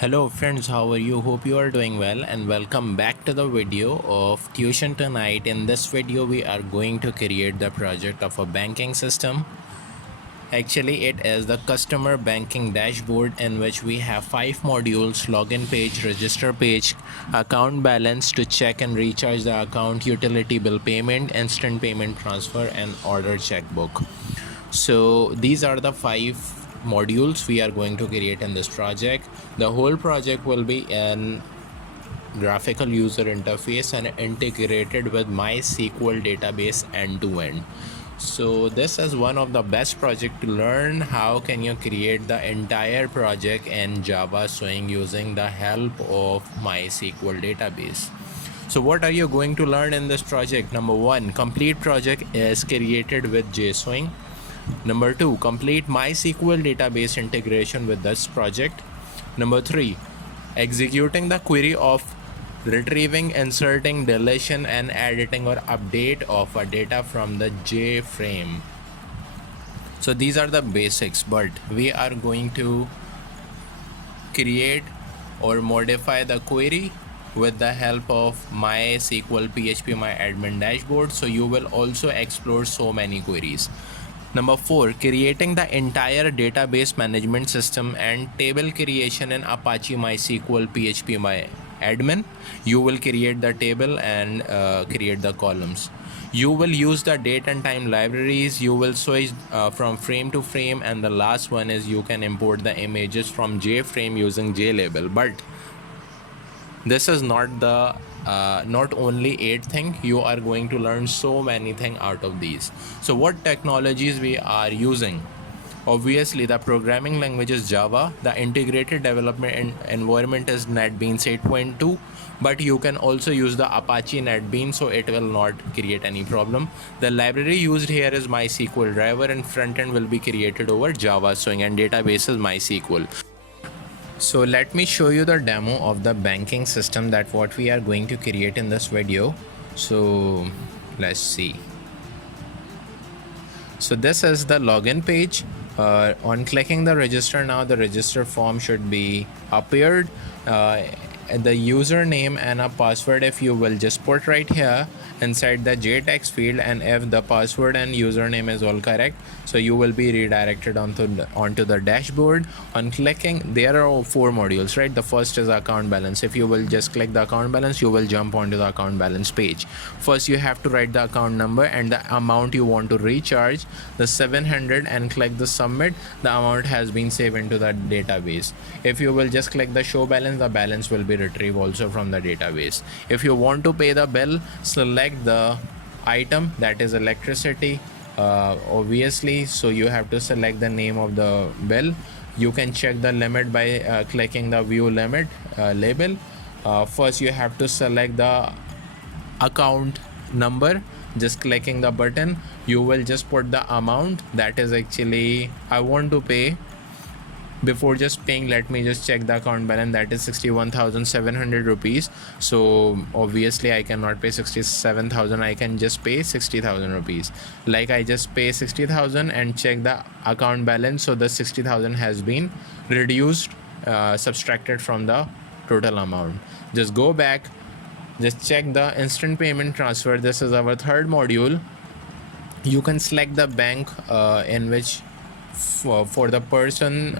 Hello friends, how are you? Hope you are doing well and welcome back to the video of Tuition Tonight. In this video we are going to create the project of a banking system. Actually it is the customer banking dashboard in which we have 5 modules: login page, register page, account balance to check and recharge the account, utility bill payment, instant payment transfer, and order checkbook. So these are the 5 modules we are going to create in this project. The whole project will be an graphical user interface and integrated with MySQL database end to end. So this is one of the best project to learn how can you create the entire project in JSwings using the help of MySQL database. So what are you going to learn in this project? Number 1, complete project is created with JSwings. Number 2, complete MySQL database integration with this project. Number 3, executing the query of retrieving, inserting, deletion, and editing or update of a data from the JFrame. So these are the basics, but we are going to create or modify the query with the help of MySQL PHP MyAdmin dashboard. So you will also explore so many queries. Number 4, creating the entire database management system and table creation in Apache MySQL PHP MyAdmin. You will create the table and create the columns. You will use the date and time libraries. You will switch from frame to frame, and the last one is you can import the images from JFrame using JLabel. But this is not the not only 8 thing, you are going to learn so many things out of these. So what technologies we are using? Obviously the programming language is Java, the integrated development environment is NetBeans 8.2, but you can also use the Apache NetBeans, so it will not create any problem. The library used here is MySQL driver, and front end will be created over JSwings, and database is MySQL. So let me show you the demo of the banking system that what we are going to create in this video. So let's see. So this is the login page. On clicking the register now, the register form should be appeared. The username and a password, if you will just put right here inside the JText field, and if the password and username is all correct, so you will be redirected onto the dashboard. On clicking, there are 4 modules, right? The first is account balance. If you will just click the account balance, you will jump onto the account balance page. First you have to write the account number and the amount you want to recharge, the 700, and click the submit. The amount has been saved into the database. If you will just click the show balance, the balance will be retrieved also from the database. If you want to pay the bill, select the item, that is electricity, obviously, so you have to select the name of the bill. You can check the limit by clicking the view limit label. First you have to select the account number, just clicking the button. You will just put the amount, that is actually I want to pay. Before just paying, let me just check the account balance, that is 61,700 rupees. So obviously I cannot pay 67,000, I can just pay 60,000 rupees. Like I just pay 60,000 and check the account balance, so the 60,000 has been reduced, subtracted from the total amount. Just go back, just check the instant payment transfer. This is our 3rd module. You can select the bank in which for the person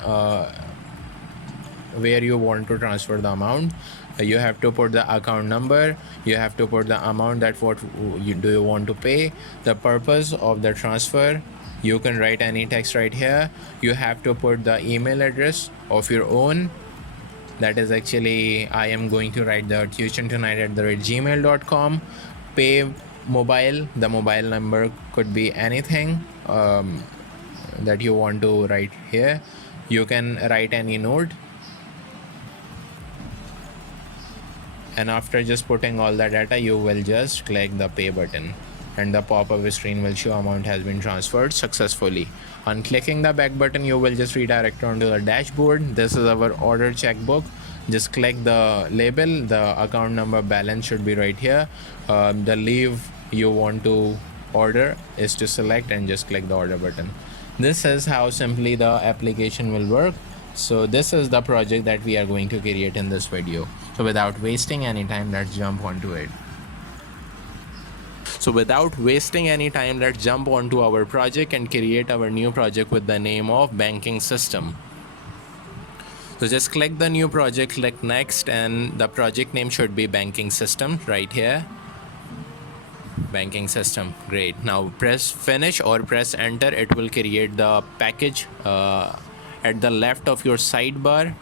where you want to transfer the amount. You have to put the account number, you have to put the amount that what you want to pay, the purpose of the transfer. You can write any text right here. You have to put the email address of your own, that is actually I am going to write the tuitiontonight@gmail.com. Pay mobile, the mobile number could be anything that you want to write here. You can write any note, and after just putting all the data, you will just click the pay button, and the pop-up screen will show amount has been transferred successfully. On clicking the back button, you will just redirect onto the dashboard. This is our order checkbook. Just click the label, the account number, balance should be right here. The leave you want to order is to select and just click the order button. This is how simply the application will work. So this is the project that we are going to create in this video. So without wasting any time, let's jump onto it. So without wasting any time, let's jump onto our project and create our new project with the name of banking system. So just click the new project, click next, and the project name should be banking system right here. Banking system. Great. Now press finish or press enter. It will create the package at the left of your sidebar.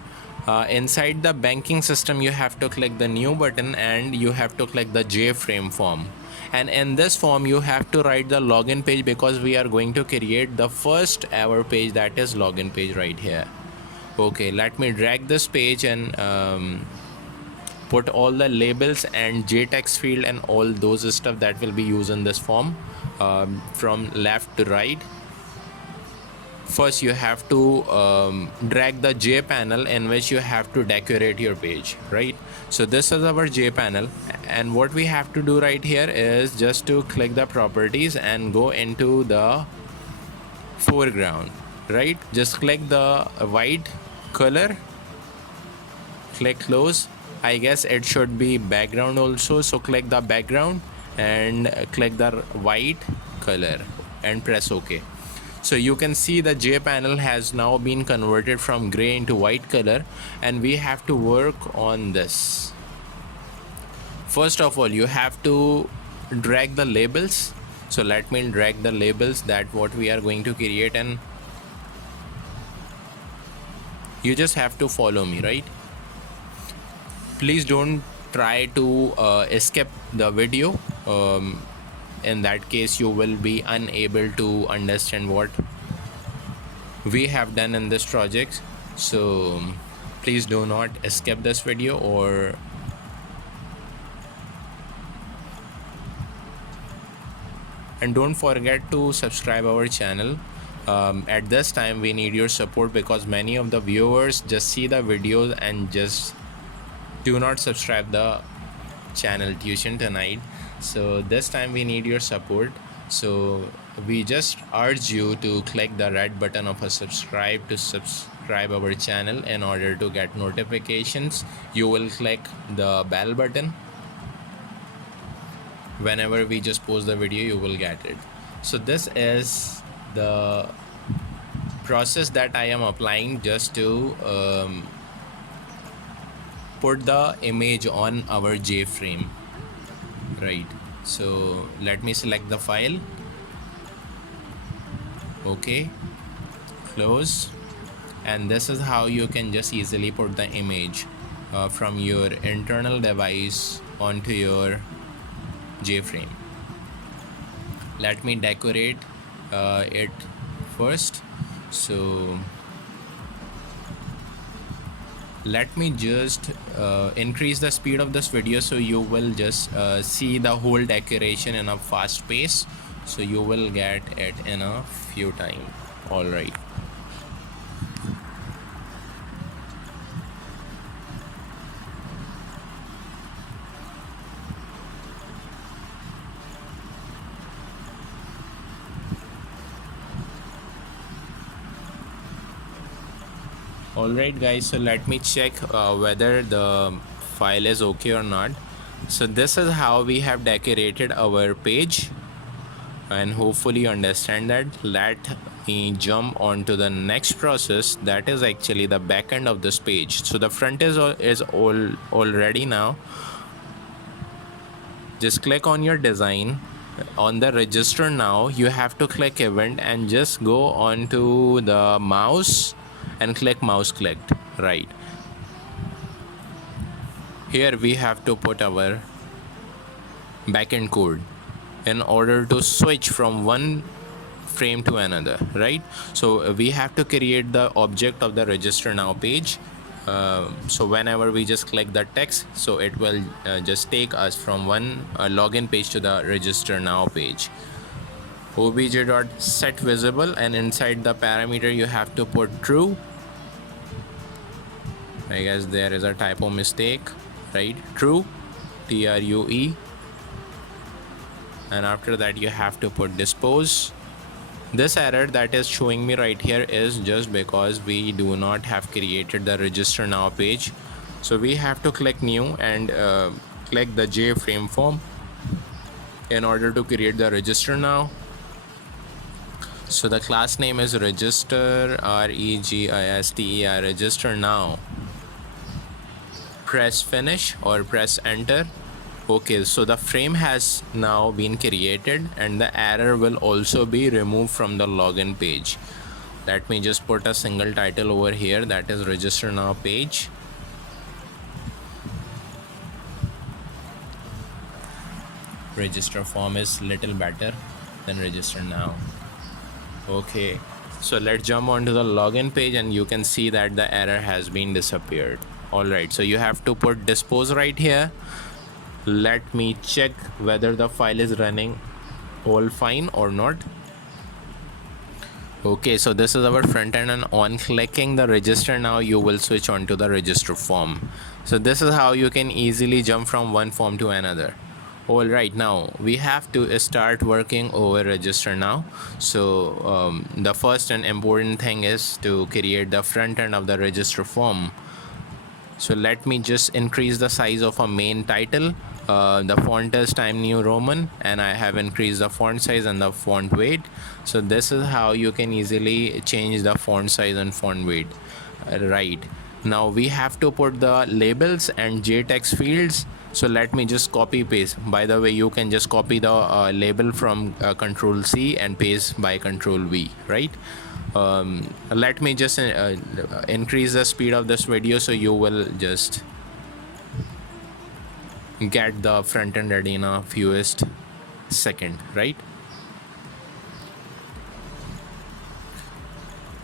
Inside the banking system, you have to click the new button and you have to click the JFrame form. And in this form, you have to write the login page, because we are going to create the first ever page, that is login page right here. Okay, let me drag this page and put all the labels and JText field and all those stuff that will be used in this form from left to right. First, you have to drag the J panel in which you have to decorate your page, right? So this is our J panel, and what we have to do right here is just to click the properties and go into the foreground, right? Just click the white color, click close. I guess it should be background also, so click the background and click the white color and press OK. So you can see the J panel has now been converted from gray into white color, and we have to work on this. First of all, you have to drag the labels. So let me drag the labels that what we are going to create, and you just have to follow me, right? Please don't try to escape the video. In that case, you will be unable to understand what we have done in this project. So please do not escape this video, and don't forget to subscribe our channel. At this time we need your support, because many of the viewers just see the videos and just do not subscribe the channel Tuition Tonight. So this time we need your support. So we just urge you to click the red button of a subscribe to subscribe our channel. In order to get notifications, you will click the bell button. Whenever we just post the video, you will get it. So this is the process that I am applying just to put the image on our JFrame, right? So let me select the file. Okay, close. And this is how you can just easily put the image from your internal device onto your JFrame. Let me decorate it first. So let me just increase the speed of this video, so you will just see the whole decoration in a fast pace, so you will get it in a few time. All right. Alright guys, so let me check whether the file is okay or not. So this is how we have decorated our page, and hopefully you understand that. Let me jump on to the next process, that is actually the back end of this page. So the front is already now. Just click on your design. On the register now, you have to click event and just go on to the mouse and click mouse clicked, right? Here we have to put our backend code in order to switch from one frame to another, right? So we have to create the object of the register now page. So whenever we just click the text, so it will just take us from one login page to the register now page. obj.set visible, and inside the parameter you have to put true. I guess there is a typo mistake, right? True, TRUE. And after that you have to put dispose. This error that is showing me right here is just because we do not have created the register now page. So we have to click new and click the JFrame form in order to create the register now. So the class name is register, register, register now. Press finish or press enter. Okay, so the frame has now been created and the error will also be removed from the login page. Let me just put a single title over here, that is register now page. Register form is little better than register now. Okay, so let's jump onto the login page and you can see that the error has been disappeared. Alright, so you have to put dispose right here. Let me check whether the file is running all fine or not. Okay, so this is our front end, and on clicking the register now you will switch on to the register form. So this is how you can easily jump from one form to another. Alright, now we have to start working over register now. So the first and important thing is to create the front end of the register form. So let me just increase the size of a main title. The font is Times New Roman and I have increased the font size and the font weight. So this is how you can easily change the font size and font weight. Right, now we have to put the labels and JText fields. So let me just copy paste. By the way, you can just copy the label from Control C and paste by Control V, right? Let me just increase the speed of this video so you will just get the front end ready in a fewest second, right?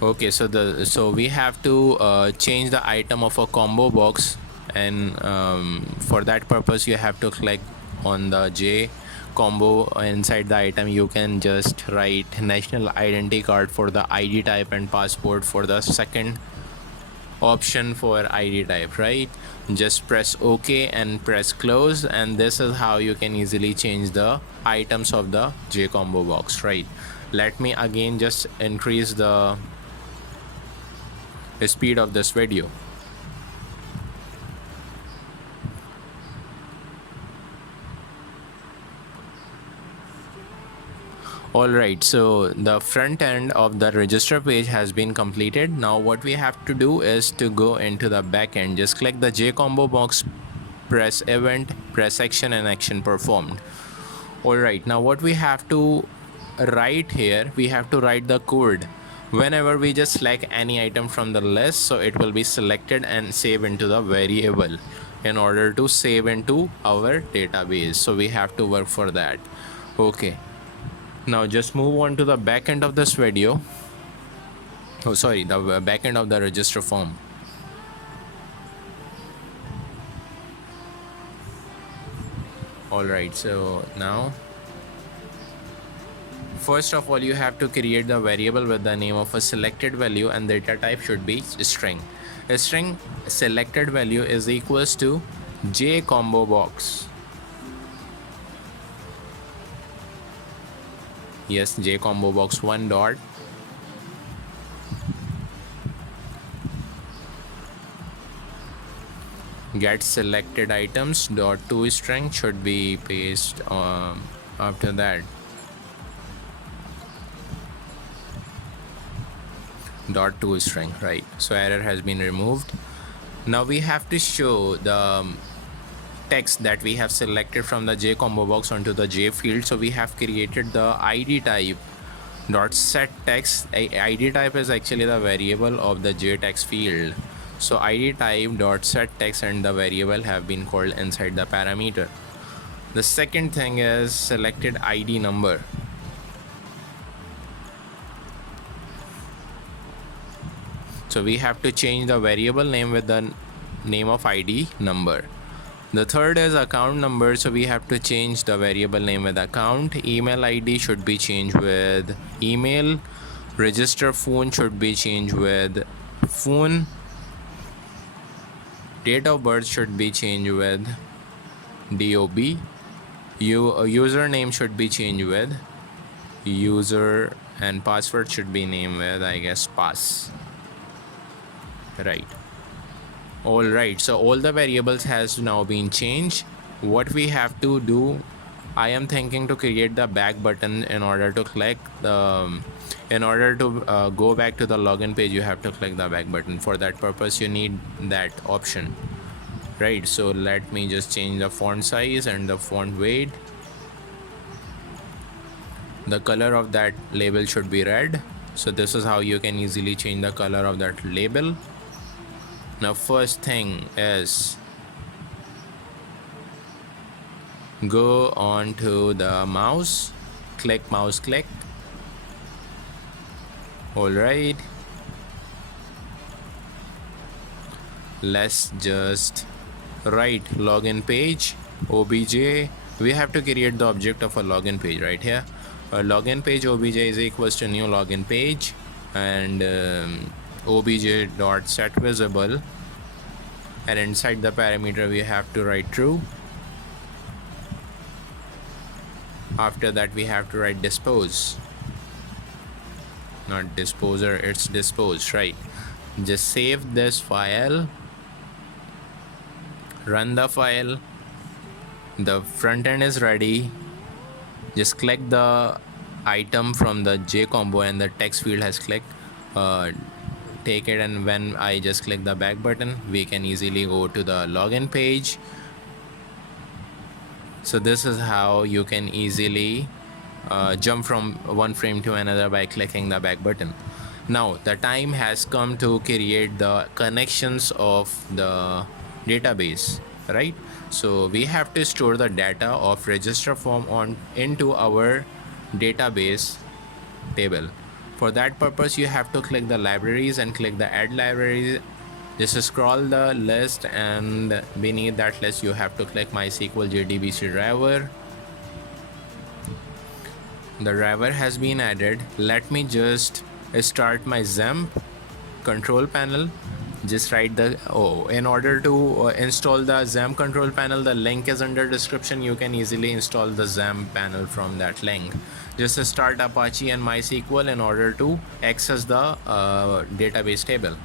Okay, so we have to change the item of a combo box, and for that purpose you have to click on the J combo. Inside the item you can just write national identity card for the ID type and passport for the second option for ID type, right? Just press OK and press close, and this is how you can easily change the items of the J combo box, right? Let me again just increase the speed of this video. Alright, so the front end of the register page has been completed. Now what we have to do is to go into the back end. Just click the J combo box, press event, press action, and action performed. Alright, now what we have to write here, we have to write the code. Whenever we just select any item from the list, so it will be selected and saved into the variable in order to save into our database. So we have to work for that. Okay, now just move on to the back end of this video. Oh sorry, the back end of the register form. Alright, so now first of all you have to create the variable with the name of a selected value, and data type should be string. A string selected value is equals to J combo box. Yes, J combo box 1 dot get selected items dot to string should be pasted after that. Dot to string, right? So error has been removed. Now we have to show the text that we have selected from the J combo box onto the J field. So we have created the ID type dot set text. ID type is actually the variable of the J text field. So ID type dot set text and the variable have been called inside the parameter. The second thing is selected ID number. So we have to change the variable name with the name of ID number. The third is account number, so we have to change the variable name with account. Email ID should be changed with email. Register phone should be changed with phone. Date of birth should be changed with DOB. Username should be changed with username. and password should be named with, I guess, pass. Right. All right, so all the variables has now been changed. What we have to do, I am thinking to create the back button in order to click the in order to go back to the login page. You have to click the back button. For that purpose you need that option, right? So let me just change the font size and the font weight. The color of that label should be red. So this is how you can easily change the color of that label. Now first thing is go on to the mouse, click mouse click. All right, let's just write login page obj. We have to create the object of a login page right here. A login page obj is equals to new login page, and obj dot set visible, and inside the parameter we have to write true. After that we have to write dispose, not disposer, it's dispose, right? Just save this file, run the file. The front end is ready. Just click the item from the J combo and the text field has clicked. Take it, and when I just click the back button, we can easily go to the login page. So this is how you can easily jump from one frame to another by clicking the back button. Now the time has come to create the connections of the database, right? So we have to store the data of register form into our database table. For that purpose you have to click the libraries and click the add libraries. Just scroll the list, and beneath that list you have to click MySQL JDBC driver. The driver has been added. Let me just start my XAMPP control panel. Just write the in order to install the XAMPP control panel, the link is under description. You can easily install the XAMPP panel from that link. Just start Apache and MySQL in order to access the database table.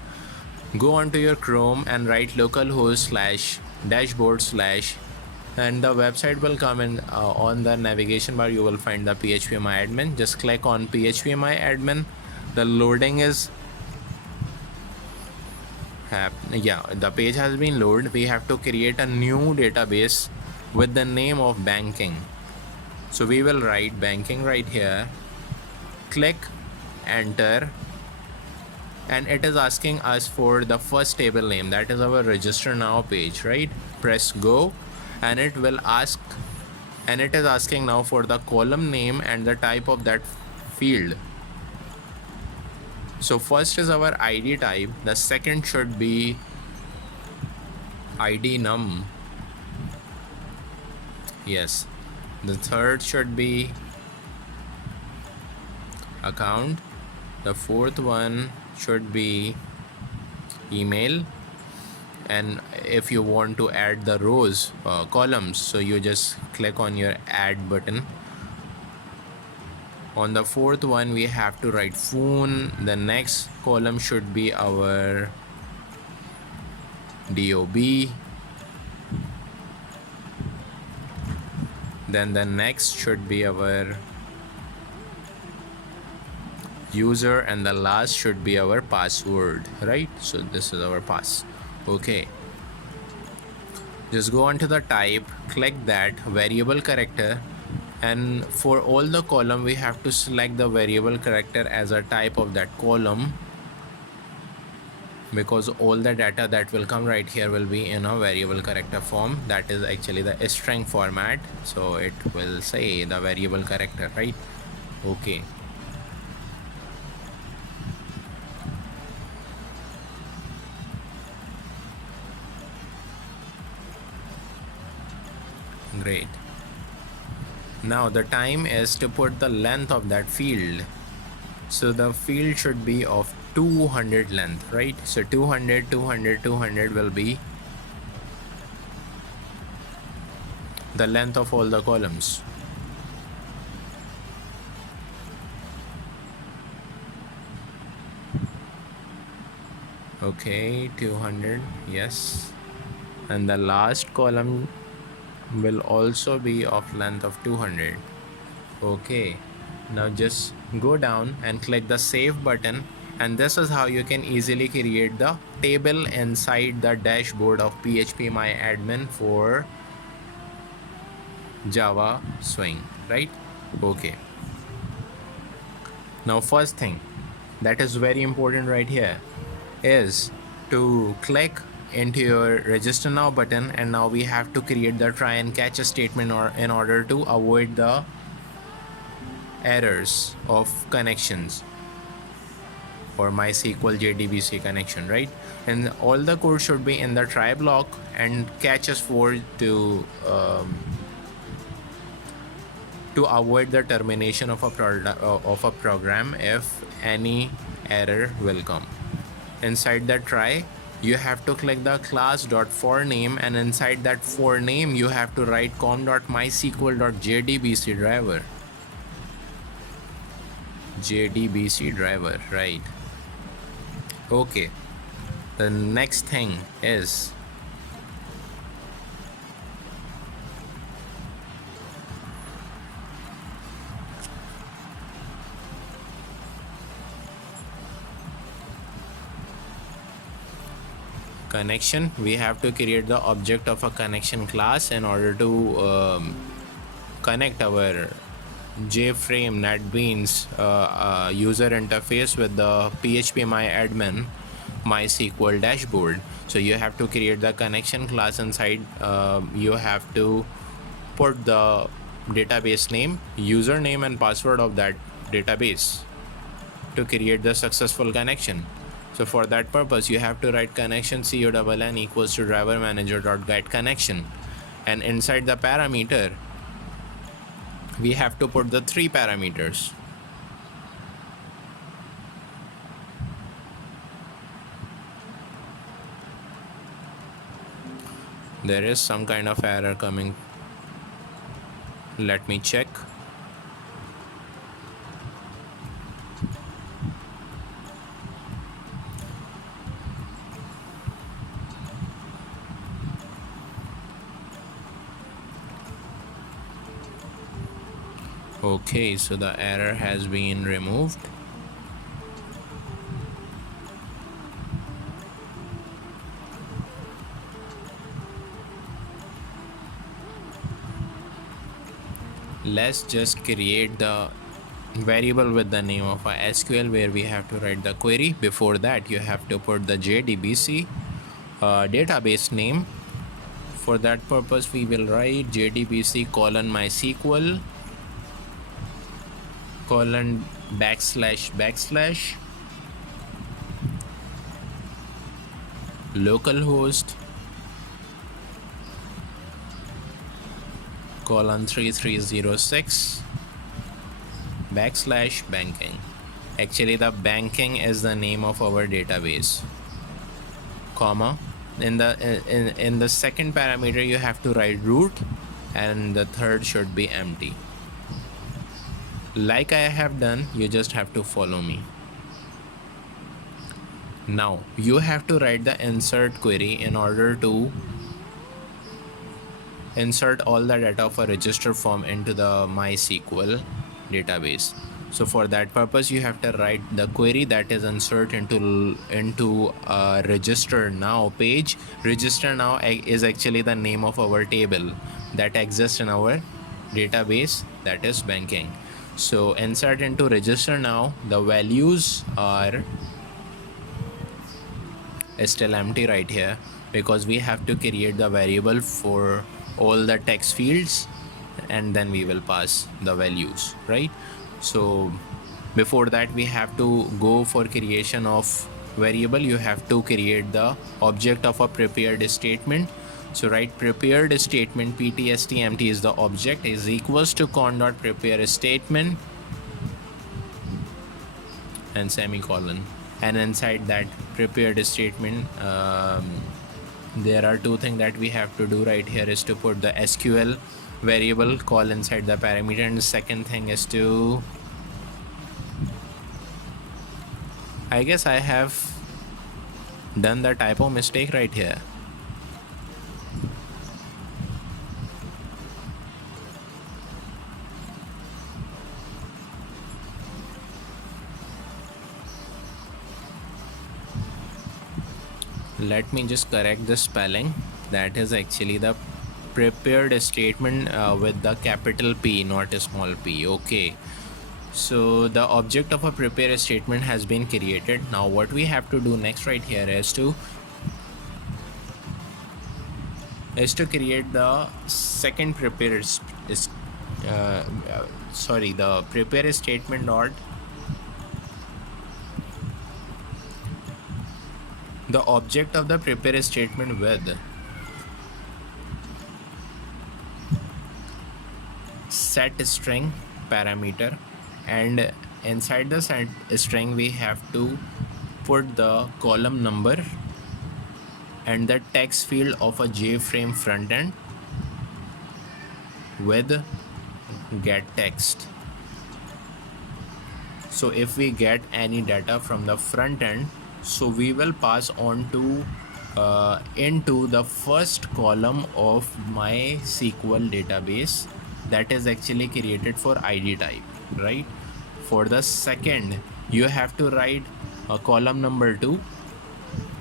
Go onto your Chrome and write localhost / dashboard / and the website will come in. On the navigation bar you will find the phpMyAdmin. Just click on phpMyAdmin. The loading is the page has been loaded. We have to create a new database with the name of banking. So we will write banking right here, click enter, and it is asking us for the first table name, that is our register now page, right? Press go, and it will ask, and it is asking now for the column name and the type of that field. So first is our ID type, the second should be ID num, yes, the third should be account, the fourth one should be email, and if you want to add the rows columns, so you just click on your add button. On the fourth one we have to write phone. The next column should be our DOB, then the next should be our user, and the last should be our password, right? So this is our pass. Okay, just go on to the type, click that variable character, and for all the column we have to select the variable character as a type of that column, because all the data that will come right here will be in a variable character form. That is actually the string format, so it will say the variable character, right? Okay, great. Now the time is to put the length of that field. So the field should be of 200 length, right? So 200 will be the length of all the columns. Okay, 200, yes. And the last column will also be of length of 200. Okay, now just go down and click the save button, and this is how you can easily create the table inside the dashboard of phpMyAdmin for Java Swing, right? Okay, now first thing that is very important right here is to click into your register now button, and now we have to create the try and catch a statement or in order to avoid the errors of connections for MySQL JDBC connection, right? And all the code should be in the try block and catches for to avoid the termination of a program if any error will come. Inside the try, you have to click the class.forName, and inside that for name you have to write com.mysql.jdbc driver. JDBC driver, right? Okay, the next thing is connection. We have to create the object of a connection class in order to connect our JFrame NetBeans user interface with the phpMyAdmin MySQL dashboard. So you have to create the connection class inside. You have to put the database name, username and password of that database to create the successful connection. So for that purpose, you have to write connection conn equals to driver manager dot get connection, and inside the parameter we have to put the 3 parameters. There is some kind of error coming. Let me check. Okay, so the error has been removed. Let's just create the variable with the name of a SQL where we have to write the query. Before that, you have to put the JDBC database name. For that purpose, we will write JDBC colon MySQL colon // localhost colon 3306 / banking. Actually, the banking is the name of our database, comma. In the second parameter, you have to write root, and the third should be empty. Like I have done, you just have to follow me. Now you have to write the insert query in order to insert all the data of a register form into the MySQL database. So for that purpose, you have to write the query that is insert into a register now page. Register now is actually the name of our table that exists in our database, that is banking. So insert into register now. The values are still empty right here because we have to create the variable for all the text fields, and then we will pass the values, right? So before that, we have to go for creation of variable. You have to create the object of a prepared statement. So write prepared statement, ptstmt is the object, is equals to con.prepare statement and semicolon. And inside that prepared statement, there are 2 things that we have to do right here is to put the SQL variable call inside the parameter, and the second thing is to, I guess I have done the typo mistake right here. Let me just correct the spelling. That is actually the prepared statement with the capital P, not a small p. Okay, so the object of a prepare statement has been created. Now what we have to do next right here is to create the second prepare the prepare statement dot the object of the prepare statement with set string parameter, and inside the set string we have to put the column number and the text field of a JFrame frontend with get text. So if we get any data from the front end, so we will pass on to into the first column of MySQL database that is actually created for ID type, right? For the second, you have to write a column number 2,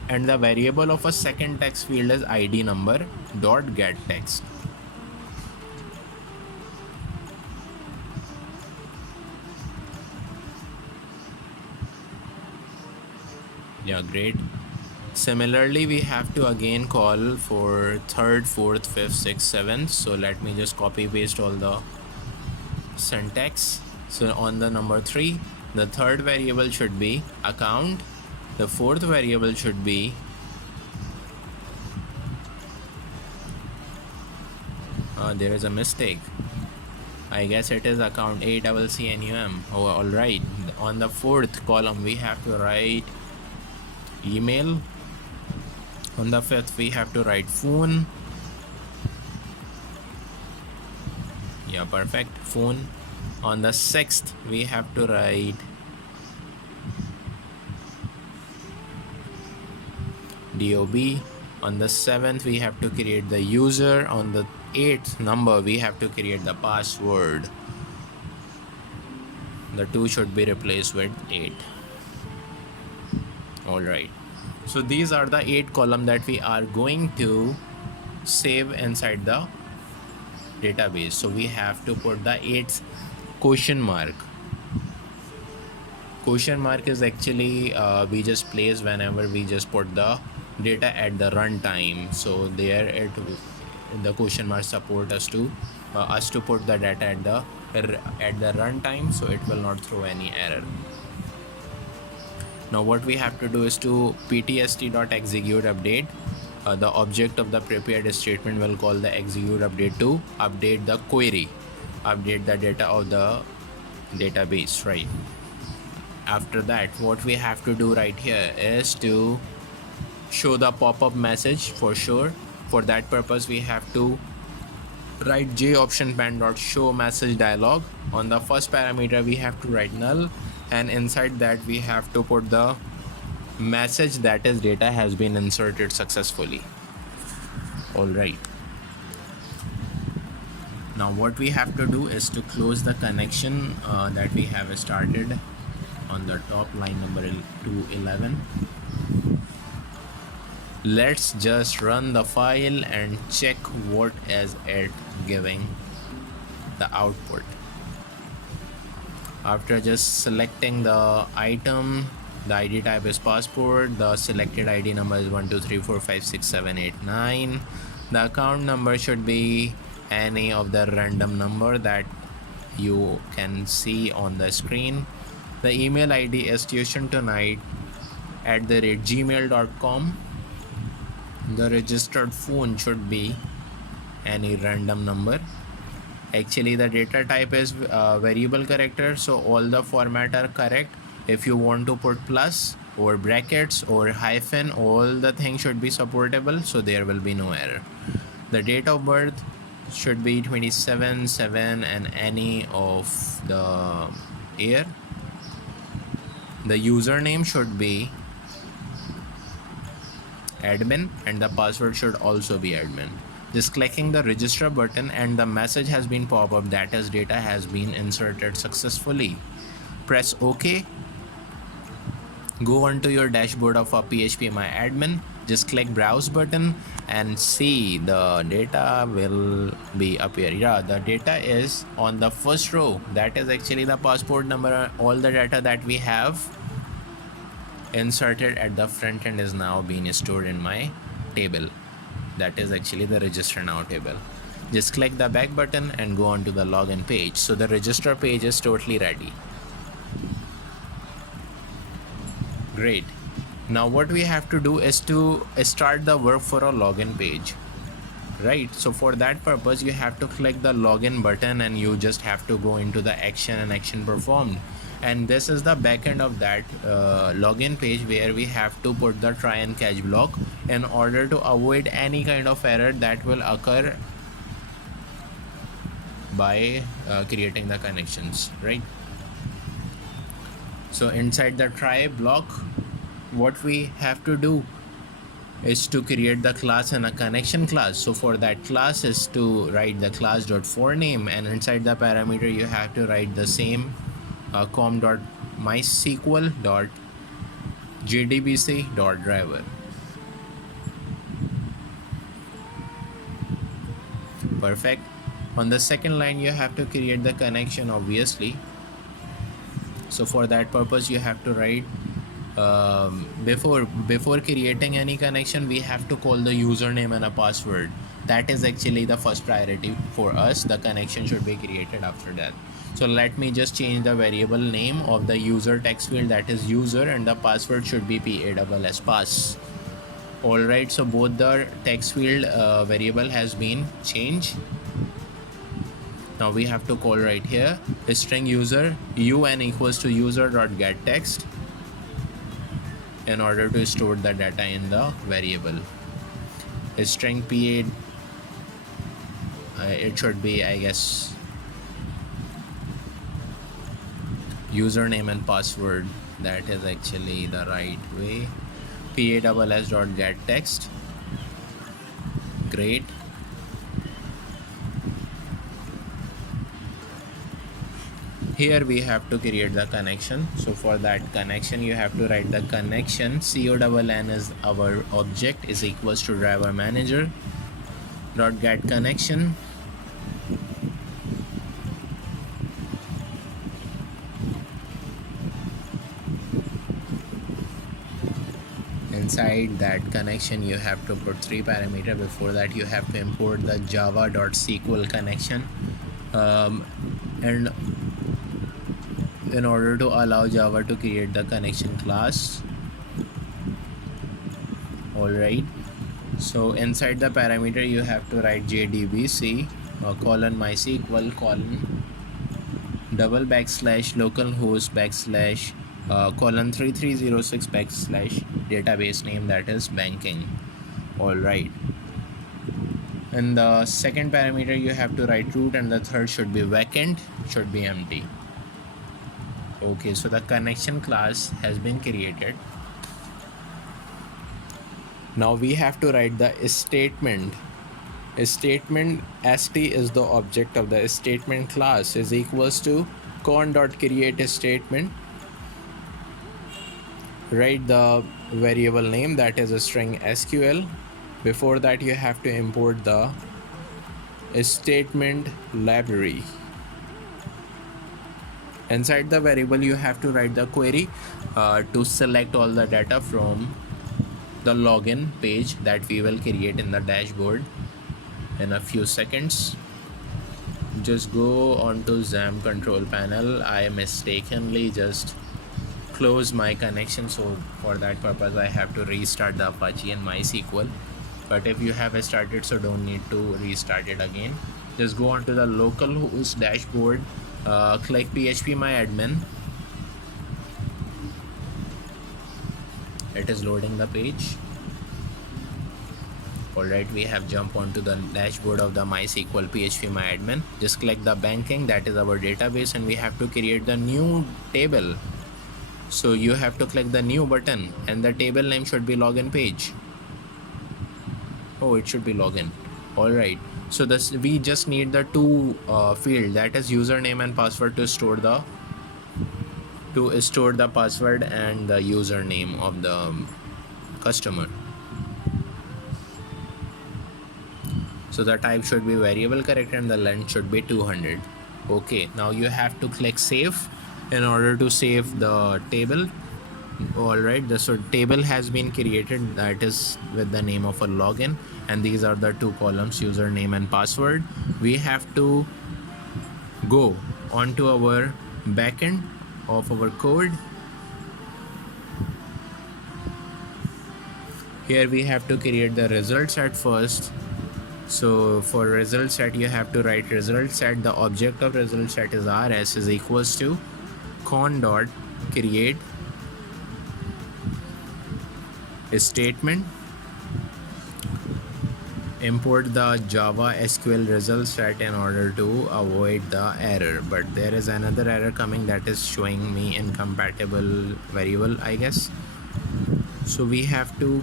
and the variable of a second text field is ID number dot get text. Yeah, great. Similarly, we have to again call for third, fourth, fifth, sixth, seventh. So let me just copy paste all the syntax. So on the number 3, the third variable should be account. The fourth variable should be there is a mistake. I guess it is account ACCNUM. Oh, all right. On the fourth column, we have to write email. On the fifth, we have to write phone. Yeah, perfect. Phone. On the sixth, we have to write DOB. On the seventh, we have to create the user. On the eighth number, we have to create the password. The 2 should be replaced with 8. All right. So these are the 8 columns that we are going to save inside the database. So we have to put the 8th question mark. Question mark is actually we just place whenever we just put the data at the runtime. So there the question mark support us to put the data at the runtime, so it will not throw any error. Now what we have to do is to ptst.execute update. The object of the prepared statement will call the execute update to update the query, update the data of the database, right? After that, what we have to do right here is to show the pop-up message for sure. For that purpose, we have to write jOptionPan.show message dialog. On the first parameter, we have to write null, and inside that we have to put the message that is data has been inserted successfully. All right. Now what we have to do is to close the connection that we have started on the top line number 211. Let's just run the file and check what is it giving the output. After just selecting the item, the ID type is passport, the selected ID number is 1 2 3 4 5 6 7 8 9. The account number should be any of the random number that you can see on the screen. The email ID is tuitiontonight@gmail.com. The registered phone should be any random number. Actually, the data type is variable character, so all the format are correct. If you want to put plus or brackets or hyphen, all the things should be supportable, so there will be no error. The date of birth should be 27/7 and any of the year. The username should be admin, and the password should also be admin. Just clicking the register button and the message has been pop up that is data has been inserted successfully. Press OK. Go onto your dashboard of a PHPMyAdmin. Just click browse button and see the data will be appear. Yeah, the data is on the first row. That is actually the passport number. All the data that we have inserted at the front end is now being stored in my table. That is actually the register now table. Just click the back button and go on to the login page. So the register page is totally ready. Great. Now what we have to do is to start the work for a login page, right? So for that purpose you have to click the login button and you just have to go into the action and action performed, and this is the backend of that login page where we have to put the try and catch block in order to avoid any kind of error that will occur by creating the connections, right? So inside the try block, what we have to do is to create the class and a connection class. So for that class is to write the class.forName, and inside the parameter you have to write the same com.mysql.jdbc.driver. Perfect. On the second line you have to create the connection, obviously. So for that purpose you have to write before creating any connection we have to call the username and a password. That is actually the first priority for us. The connection should be created after that. So let me just change the variable name of the user text field, that is user, and the password should be PASS pass. Alright, so both the text field variable has been changed. Now we have to call right here a string user un equals to user.getText in order to store the data in the variable. A string pa, it should be, I guess, username and password. That is actually the right way. PASS.getText. Great. Here we have to create the connection. So for that connection you have to write the connection CONN is our object is equals to driver manager dot get connection. Inside that connection you have to put 3 parameters. Before that you have to import the java.sql connection, and in order to allow Java to create the connection class. Alright, so inside the parameter you have to write JDBC colon MySQL colon double backslash localhost backslash colon 3306 backslash database name, that is banking. Alright, and the second parameter you have to write root, and the third should be vacant, should be empty. Okay, so the connection class has been created. Now we have to write the statement. Statement st is the object of the statement class is equals to con.create a statement. Write the variable name, that is a string SQL. Before that you have to import the statement library. Inside the variable you have to write the query to select all the data from the login page that we will create in the dashboard in a few seconds. Just go on to XAMPP control panel. I mistakenly just closed my connection, so for that purpose I have to restart the Apache and MySQL, but if you have started, so don't need to restart it again. Just go on to the localhost dashboard. Click PHPMyAdmin. It is loading the page. Alright, we have jumped onto the dashboard of the MySQL PHPMyAdmin. Just click the banking, that is our database, and we have to create the new table. So you have to click the new button and the table name should be login page. Oh, it should be login. All right, so this, we just need the two field, that is username and password, to store the password and the username of the customer. So the type should be variable character and the length should be 200. Okay, now you have to click save in order to save the table. All right, the table has been created, that is with the name of a login, and these are the two columns, username and password. We have to go onto our backend of our code. Here we have to create the result set first. So for result set, you have to write result set. The object of result set is rs is equals to con dot create a statement, import the Java SQL result set in order to avoid the error. But there is another error coming, that is showing me incompatible variable, I guess. So we have to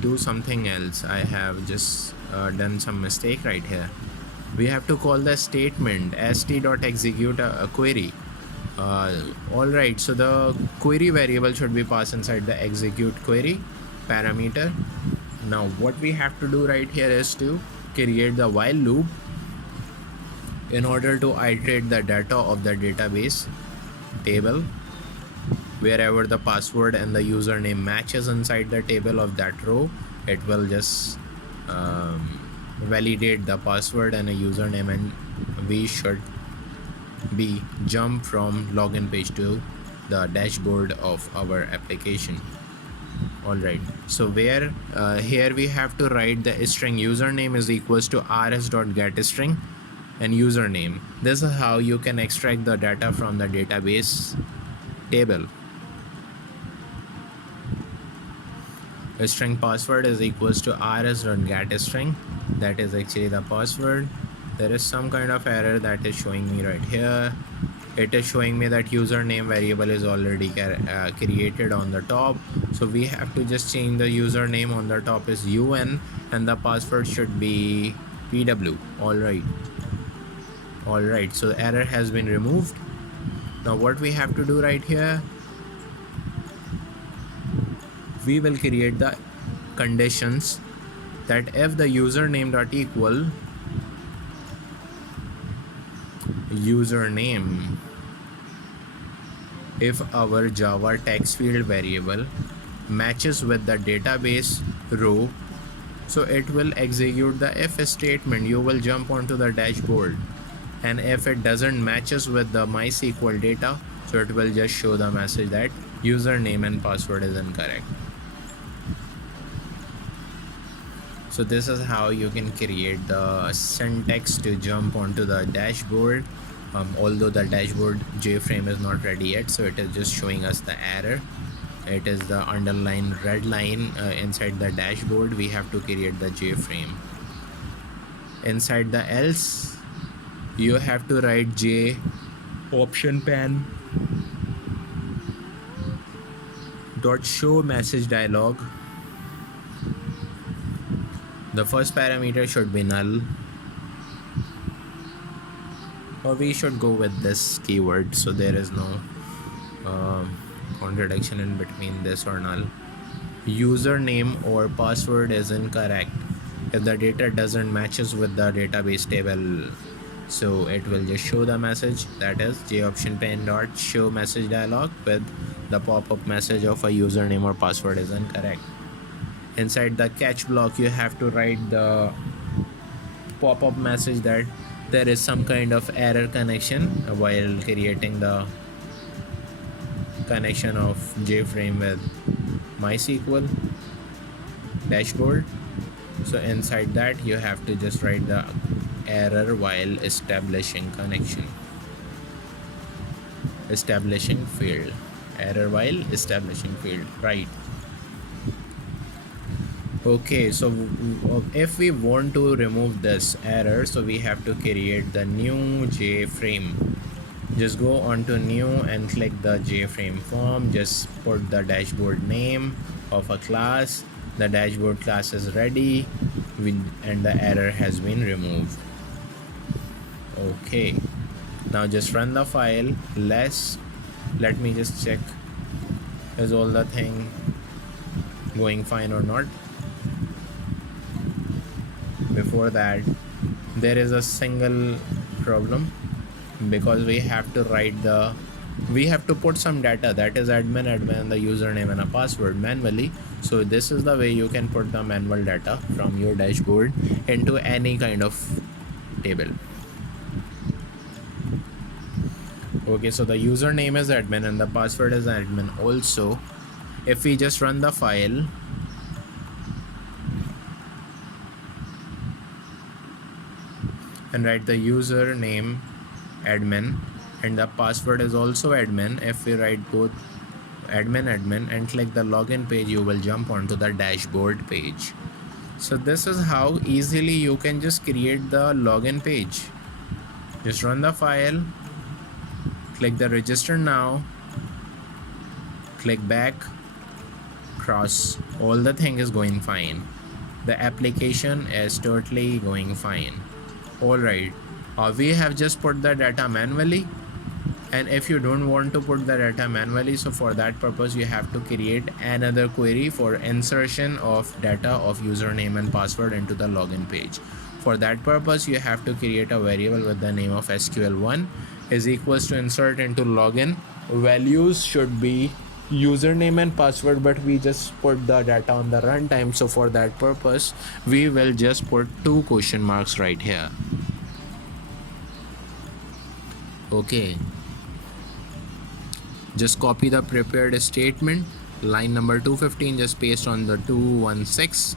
do something else. I have just done some mistake right here. We have to call the statement st.execute a query. Alright, so the query variable should be passed inside the execute query parameter. Now what we have to do right here is to create the while loop in order to iterate the data of the database table. Wherever the password and the username matches inside the table of that row, it will just validate the password and a username, and we should be jump from login page to the dashboard of our application. All right, so where here we have to write the string username is equals to rs.getString and username. This is how you can extract the data from the database table. The string password is equals to rs.getString. That is actually the password. There is some kind of error that is showing me right here. It is showing me that username variable is already created on the top, so we have to just change the username on the top is un and the password should be pw. All right, so the error has been removed. Now what we have to do right here, we will create the conditions that if the username dot equal username, if our Java text field variable matches with the database row, so it will execute the if statement. You will jump onto the dashboard, and if it doesn't matches with the MySQL data, so it will just show the message that username and password is incorrect. So this is how you can create the syntax to jump onto the dashboard. Although the dashboard JFrame is not ready yet, so it is just showing us the error. It is the underlined red line inside the dashboard. We have to create the JFrame. Inside the else, you have to write J option pan dot show message dialog. The first parameter should be null, or we should go with this keyword so there is no contradiction in between this or null. Username or password is incorrect if the data doesn't matches with the database table, so it will just show the message, that is JOptionPan dot show message dialog with the pop-up message of a username or password is incorrect. Inside the catch block, you have to write the pop-up message that there is some kind of error connection while creating the connection of JFrame with MySQL dashboard. So inside that, you have to just write the error while establishing connection, establishing field, error while establishing field, right? Okay, so if we want to remove this error, so we have to create the new JFrame. Just go on to new and click the JFrame form. Just put the dashboard name of a class. The dashboard class is ready and the error has been removed. Okay, now just run the file. Let me just check, is all the thing going fine or not. Before that, there is a single problem, because we have to put some data, that is admin, the username and a password manually. So this is the way you can put the manual data from your dashboard into any kind of table. Okay, so the username is admin and the password is admin also. If we just run the file, and write the username admin and the password is also admin, if we write both admin and click the login page, you will jump onto the dashboard page. So this is how easily you can just create the login page. Just run the file, click the register now, click back, cross, all the thing is going fine. The application is totally going fine. Alright, we have just put the data manually, and if you don't want to put the data manually, so for that purpose you have to create another query for insertion of data of username and password into the login page. For that purpose you have to create a variable with the name of SQL1 is equals to insert into login. Values should be username and password, but we just put the data on the runtime, so for that purpose we will just put 2 question marks right here. Okay, just copy the prepared statement, line number 215, just paste on the 216,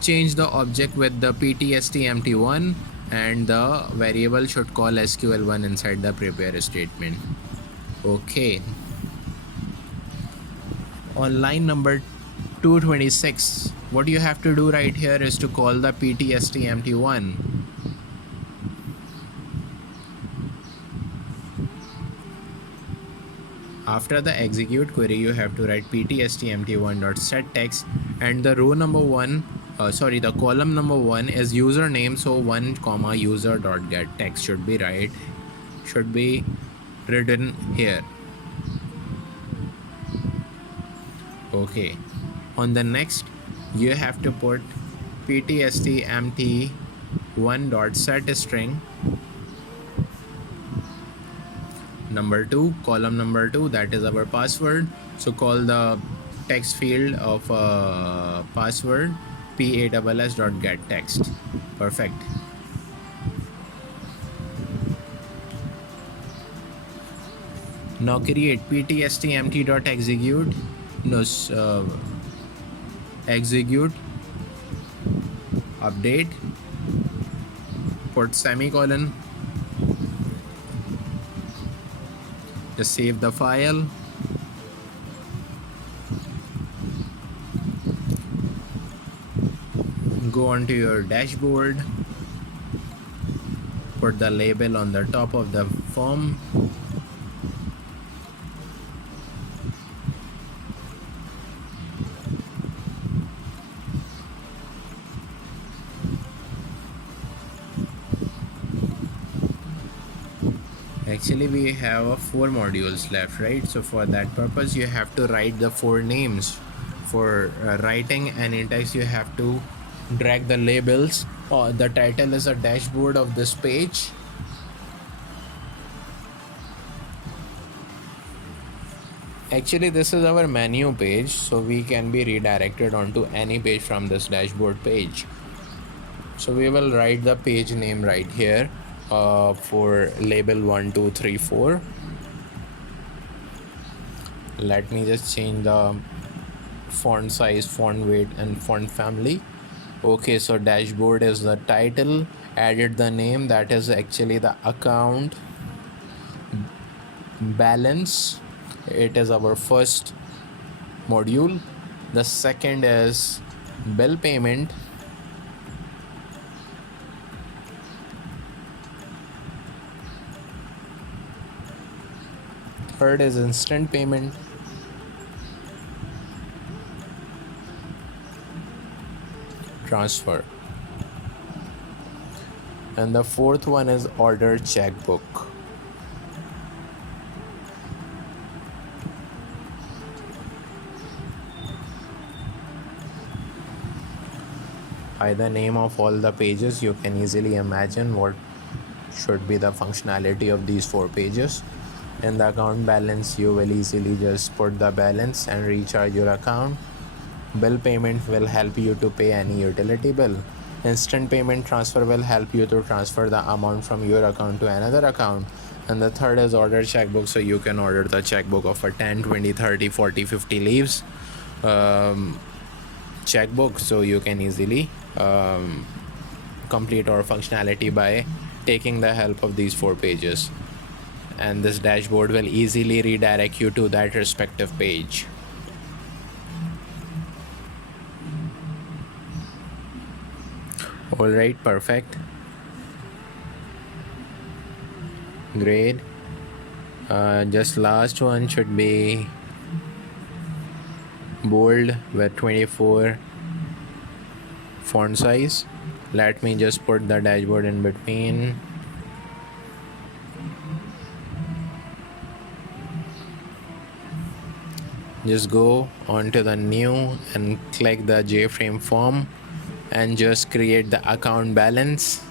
change the object with the ptstmt1, and the variable should call SQL1 inside the prepare statement. Okay, on line number 226, what you have to do right here is to call the ptstmt1. After the execute query, you have to write ptstmt1.setText, and the row number 1, the column number 1 is username, so 1 comma user.getText should be written here. Okay, on the next you have to put ptstmt1.setString number 2, column number 2, that is our password, so call the text field of password pass.getText. Perfect. Now create ptstmt.execute execute update, put semicolon, just save the file, go onto your dashboard, put the label on the top of the form, actually we have 4 modules left, right? So for that purpose you have to write the 4 names. For writing any text you have to drag the labels. The title is a dashboard of this page. Actually this is our menu page, so we can be redirected onto any page from this dashboard page. So we will write the page name right here for label 1 2 3 4. Let me just change the font size, font weight and font family. Okay, so dashboard is the title, added the name, that is actually the account balance. It is our first module. The second is bill payment. third is instant payment. Transfer. And the fourth one is order checkbook. By the name of all the pages, you can easily imagine what should be the functionality of these 4 pages. In the account balance, you will easily just put the balance and recharge your account. Bill payment will help you to pay any utility bill. Instant payment transfer will help you to transfer the amount from your account to another account. And the third is order checkbook, so you can order the checkbook of a 10, 20, 30, 40, 50 leaves checkbook, so you can easily complete our functionality by taking the help of these 4 pages. And this dashboard will easily redirect you to that respective page. Alright, perfect. Great. Just last one should be bold with 24 font size. Let me just put the dashboard in between. Just go onto the new and click the JFrame form and just create the account balance.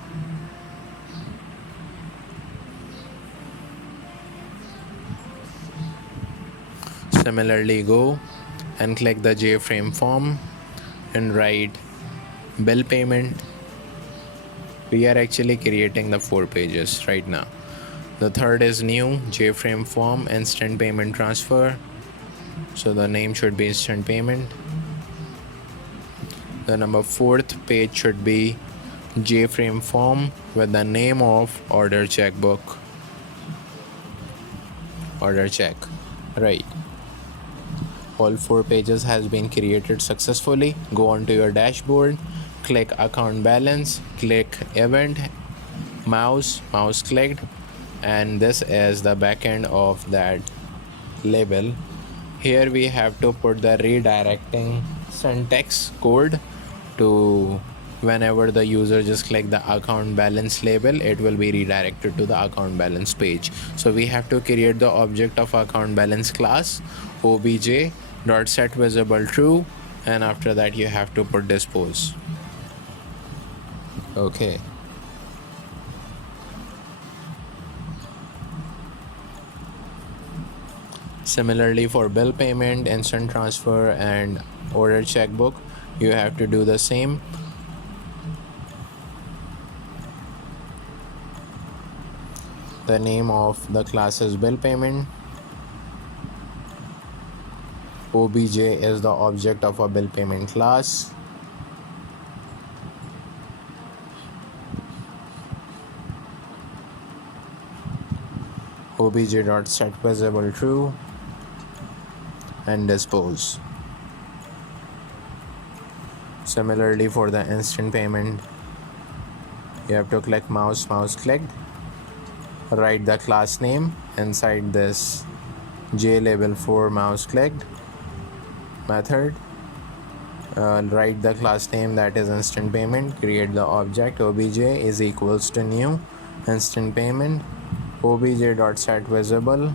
Similarly, go and click the JFrame form and write bill payment. We are actually creating the 4 pages right now. The third is new, JFrame form, instant payment transfer. So the name should be instant payment. The number 4th page should be JFrame form with the name of order checkbook. Order check. Right. All 4 pages has been created successfully. Go onto your dashboard, click account balance, click event, mouse clicked, and this is the backend of that label. Here we have to put the redirecting syntax code to whenever the user just click the account balance label, it will be redirected to the account balance page. So we have to create the object of account balance class obj.setVisibleTrue, and after that you have to put dispose. Okay. Similarly, for bill payment, instant transfer, and order checkbook, you have to do the same. The name of the class is bill payment. Obj is the object of a bill payment class. obj.setVisibleTrue and dispose. Similarly, for the instant payment, you have to click mouse clicked, write the class name inside this JLabel4 mouse clicked method, write the class name, that is instant payment, create the object obj is equals to new instant payment, obj.setVisible,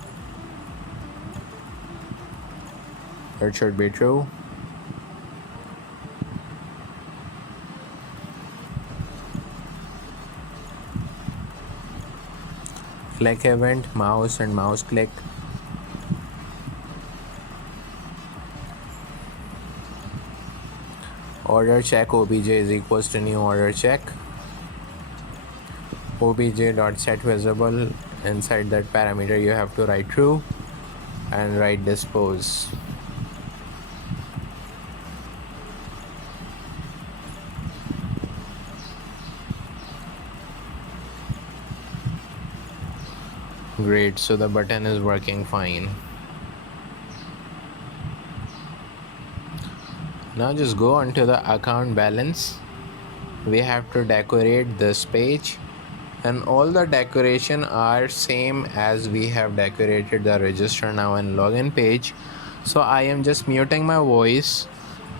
it should be true. Click event, mouse and mouse click. Order check obj is equals to new order check. obj.setVisible, inside that parameter you have to write true and write dispose. Great, so the button is working fine. Now just go onto the account balance. We have to decorate this page and all the decoration are same as we have decorated the register now and login page. So I am just muting my voice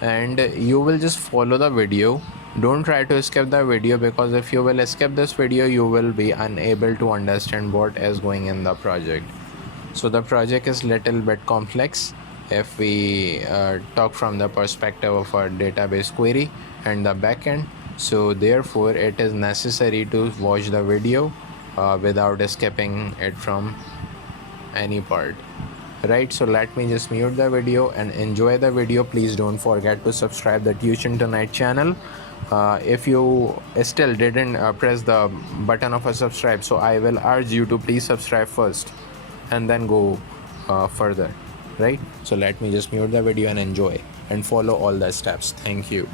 and you will just follow the video. Don't try to skip the video, because if you will skip this video you will be unable to understand what is going in the project. So the project is little bit complex if we talk from the perspective of our database query and the backend. So therefore it is necessary to watch the video without skipping it from any part. Right, so let me just mute the video and enjoy the video. Please don't forget to subscribe the Tuition Tonight channel. If you still didn't press the button of a subscribe, so I will urge you to please subscribe first and then go further. Right, so let me just mute the video and enjoy and follow all the steps. Thank you.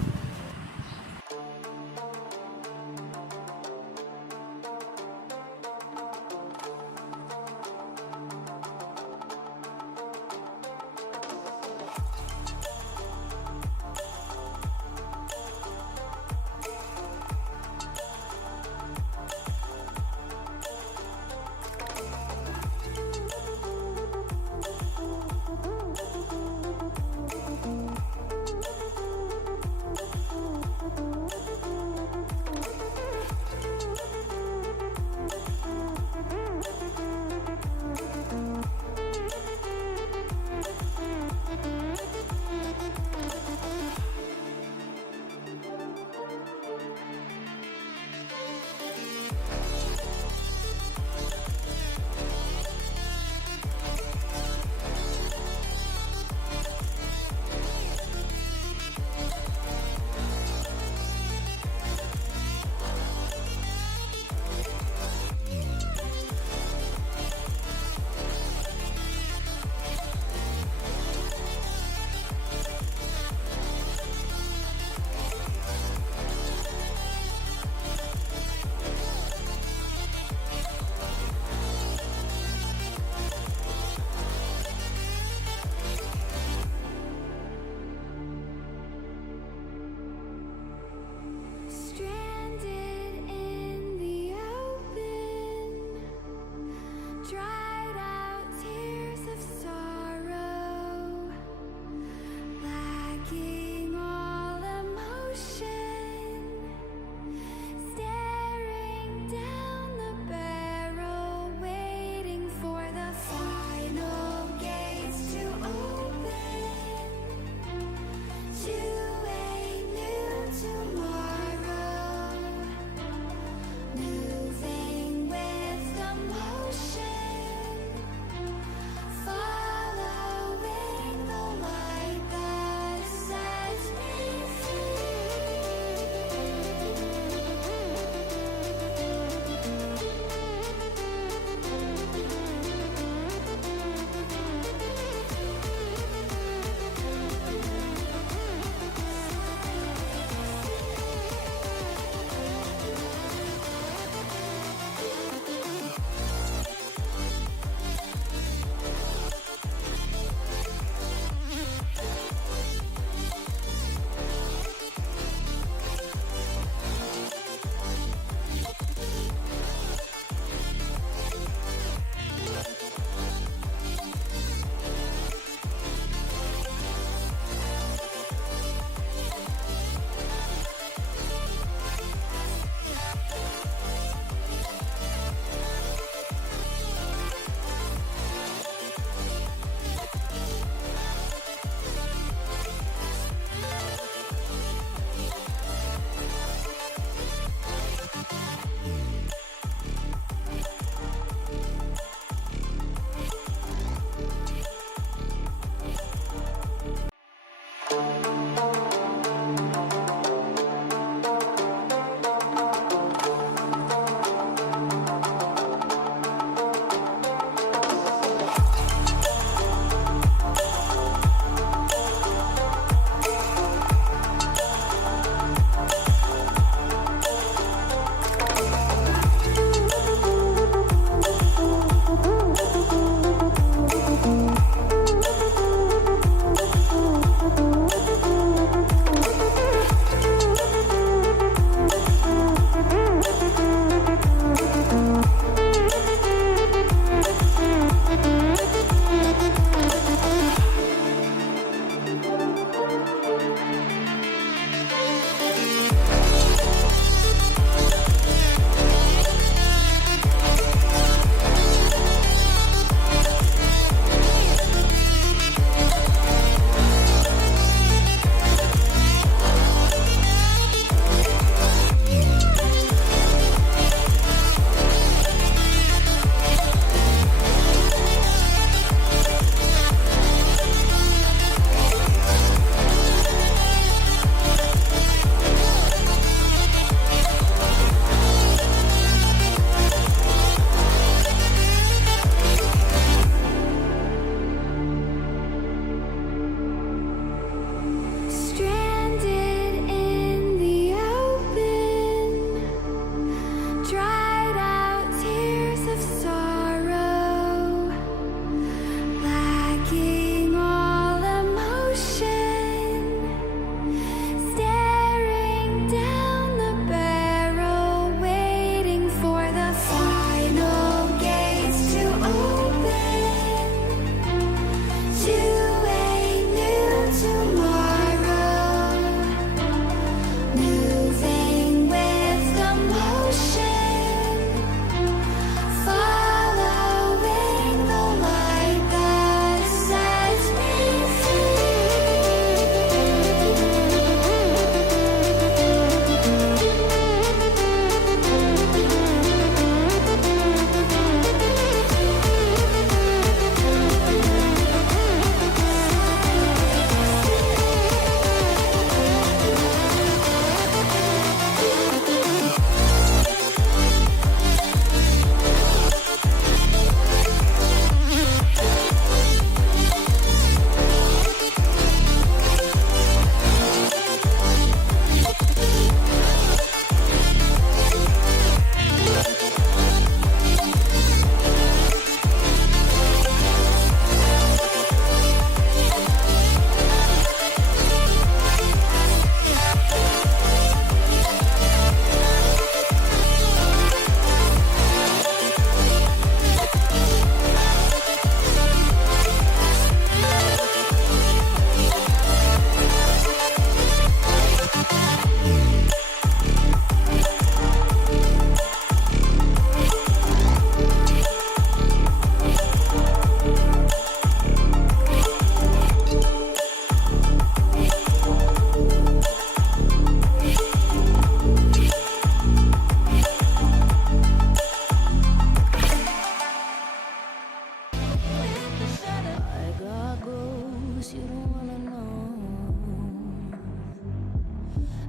goes, you don't wanna know.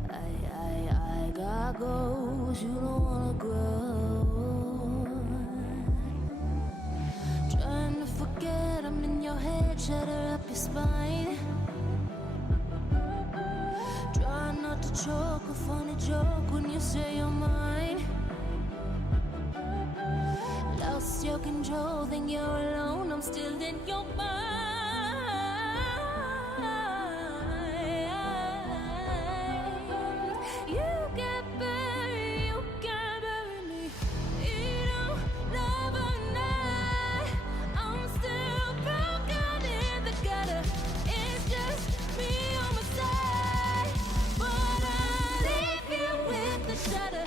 I got goals, you don't wanna grow. Trying to forget, I'm in your head, shatter up your spine. Try not to choke, a funny joke when you say you're mine. Lost your control, think you're alone, I'm still in your mind. You can bury me. You don't never know. I'm still broken in the gutter. It's just me on my side, but I leave you with the shudder.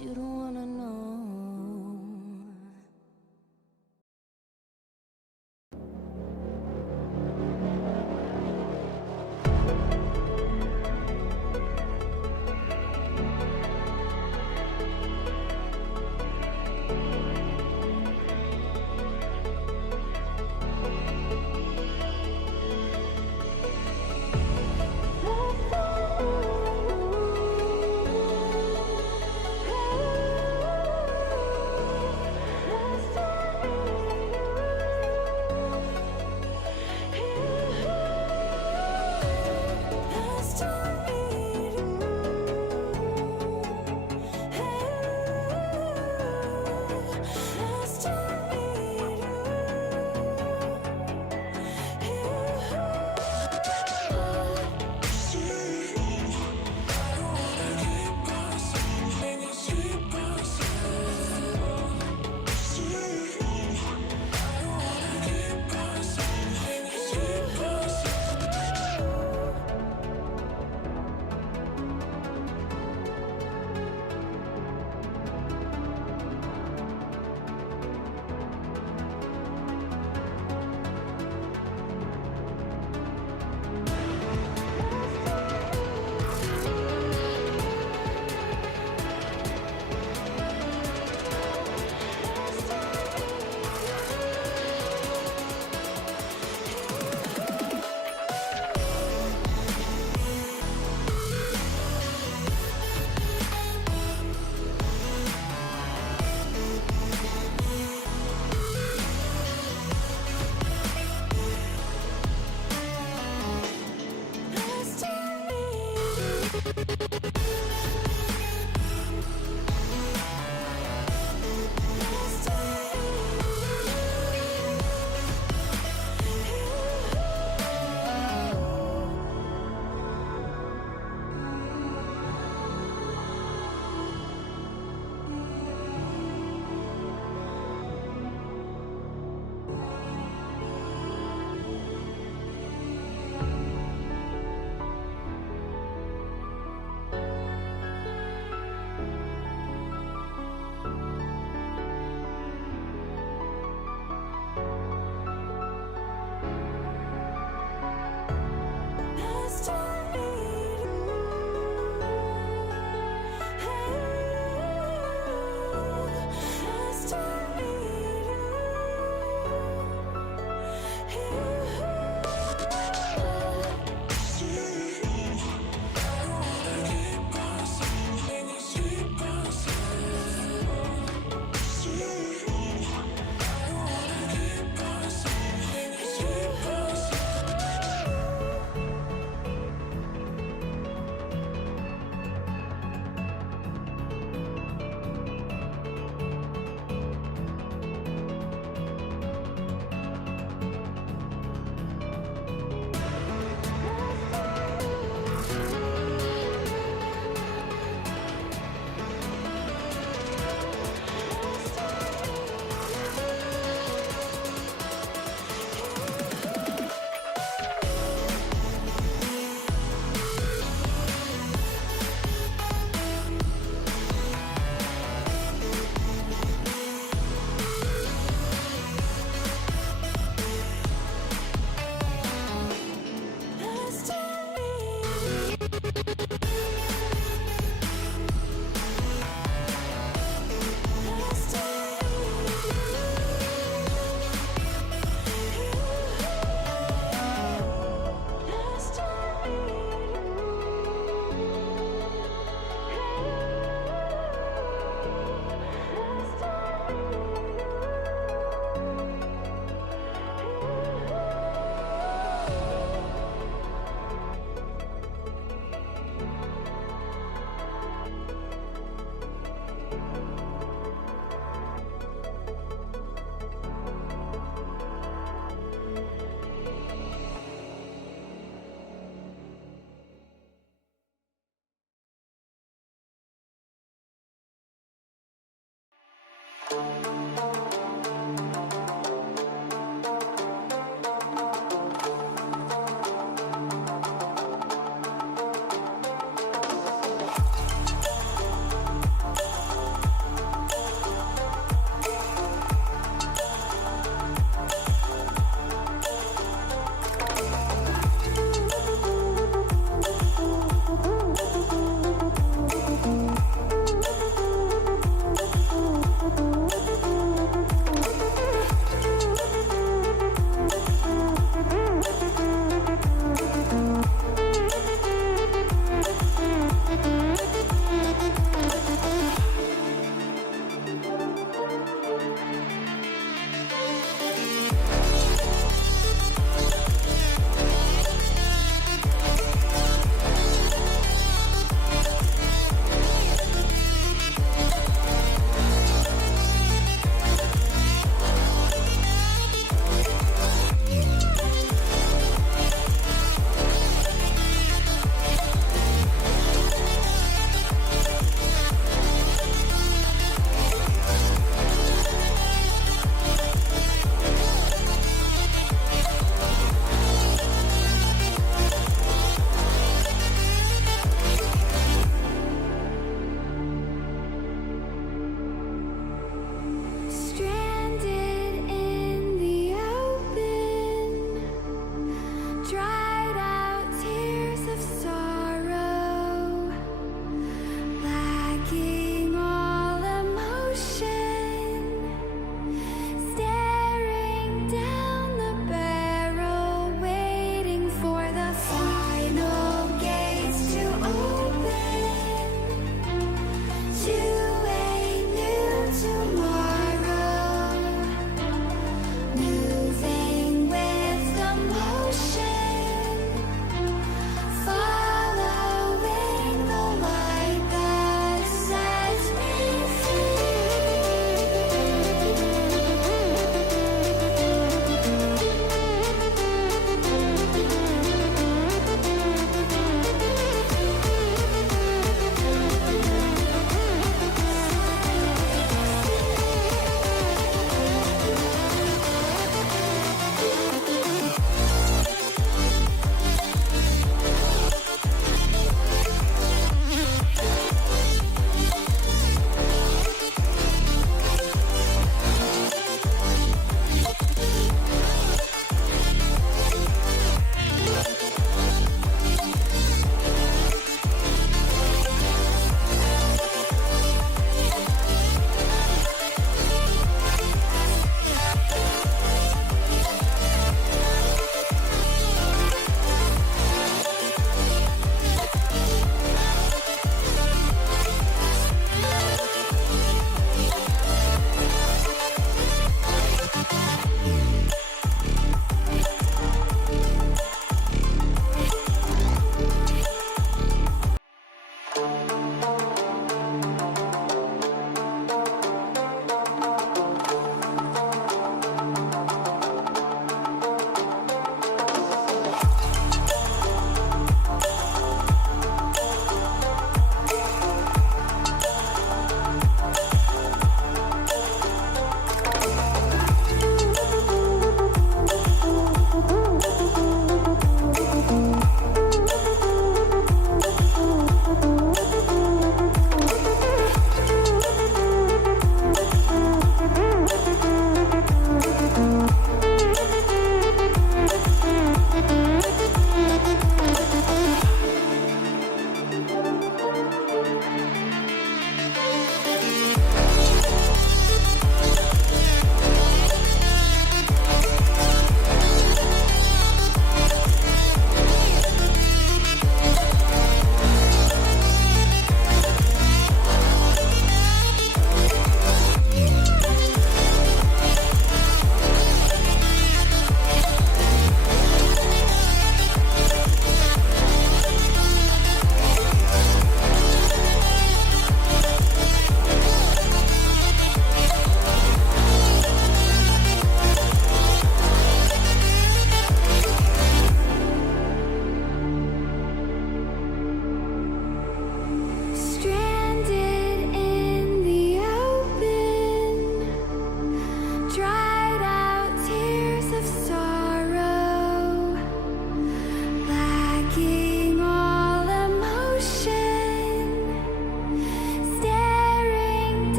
You don't wanna know.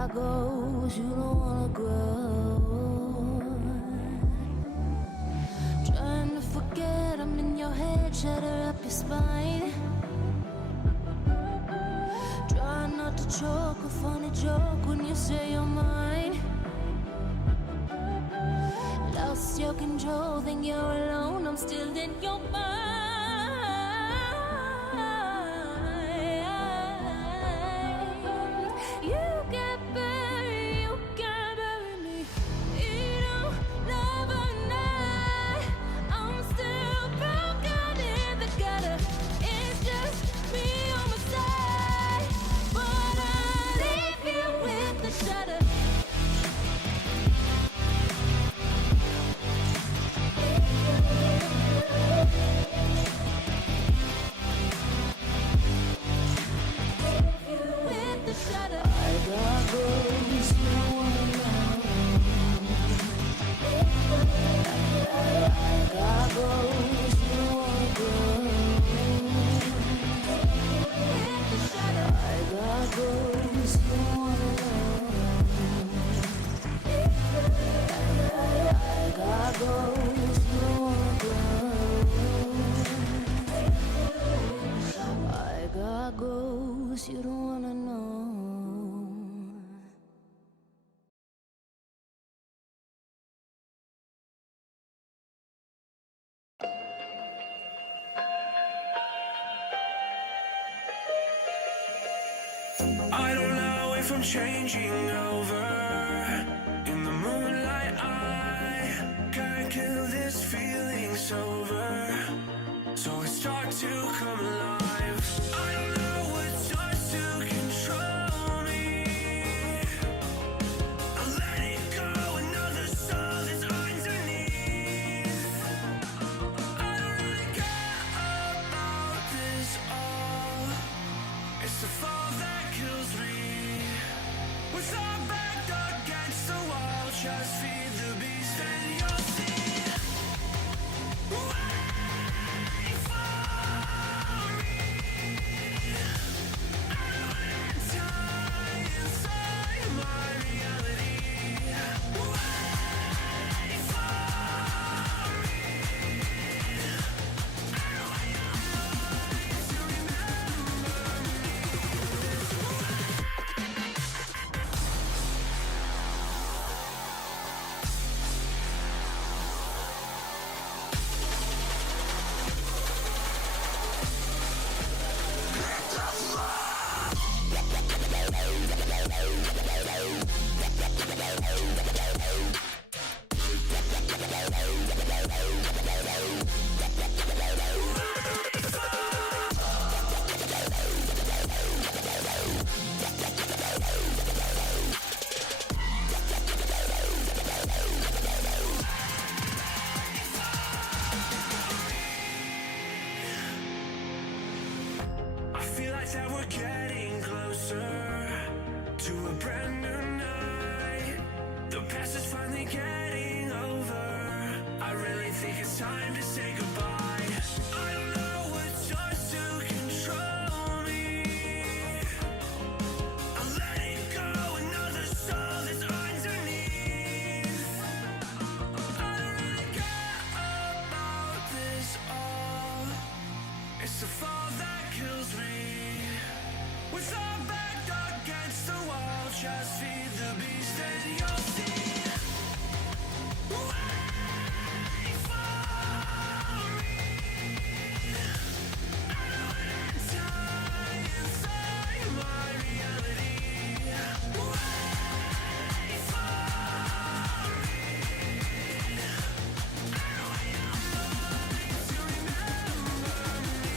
got goals you don't wanna grow. Trying to forget them in your head, shatter up your spine. Try not to choke a funny joke when you say you're mine. Lost your control, think you're alone, I'm still in your mind. You can't bury me. You don't love a night. I'm still broken in the gutter. It's just me on my side, but I leave you with the shudder. With the shudder. I got goals you wanna know. I got goals you wanna grow. With the shudder. I got goals you wanna know. I got goals you wanna grow. I got goals you don't wanna know. I don't know if I'm changing over. In the moonlight I can't kill this feeling sober. So I start to come alive. I don't know what starts to control me. I let it go, another soul that's underneath. I don't really care about this all. It's the fall that kills me. With our back against the wall, just feed the beast and you'll see. Wait for me. I don't enter inside my reality. Wait for me. I want your mind to remember me. I feel like that we're getting closer to a brand new night. The past is finally getting over. I really think it's time to say goodbye. I don't know what starts to control me. I let it go, another soul that's underneath. I don't really care about this all. It's the fall that kills me. With our back against the wall, just feed the beast and you'll see. Wait for me. I don't enter inside my reality. Wait for me. I want your mind to remember me.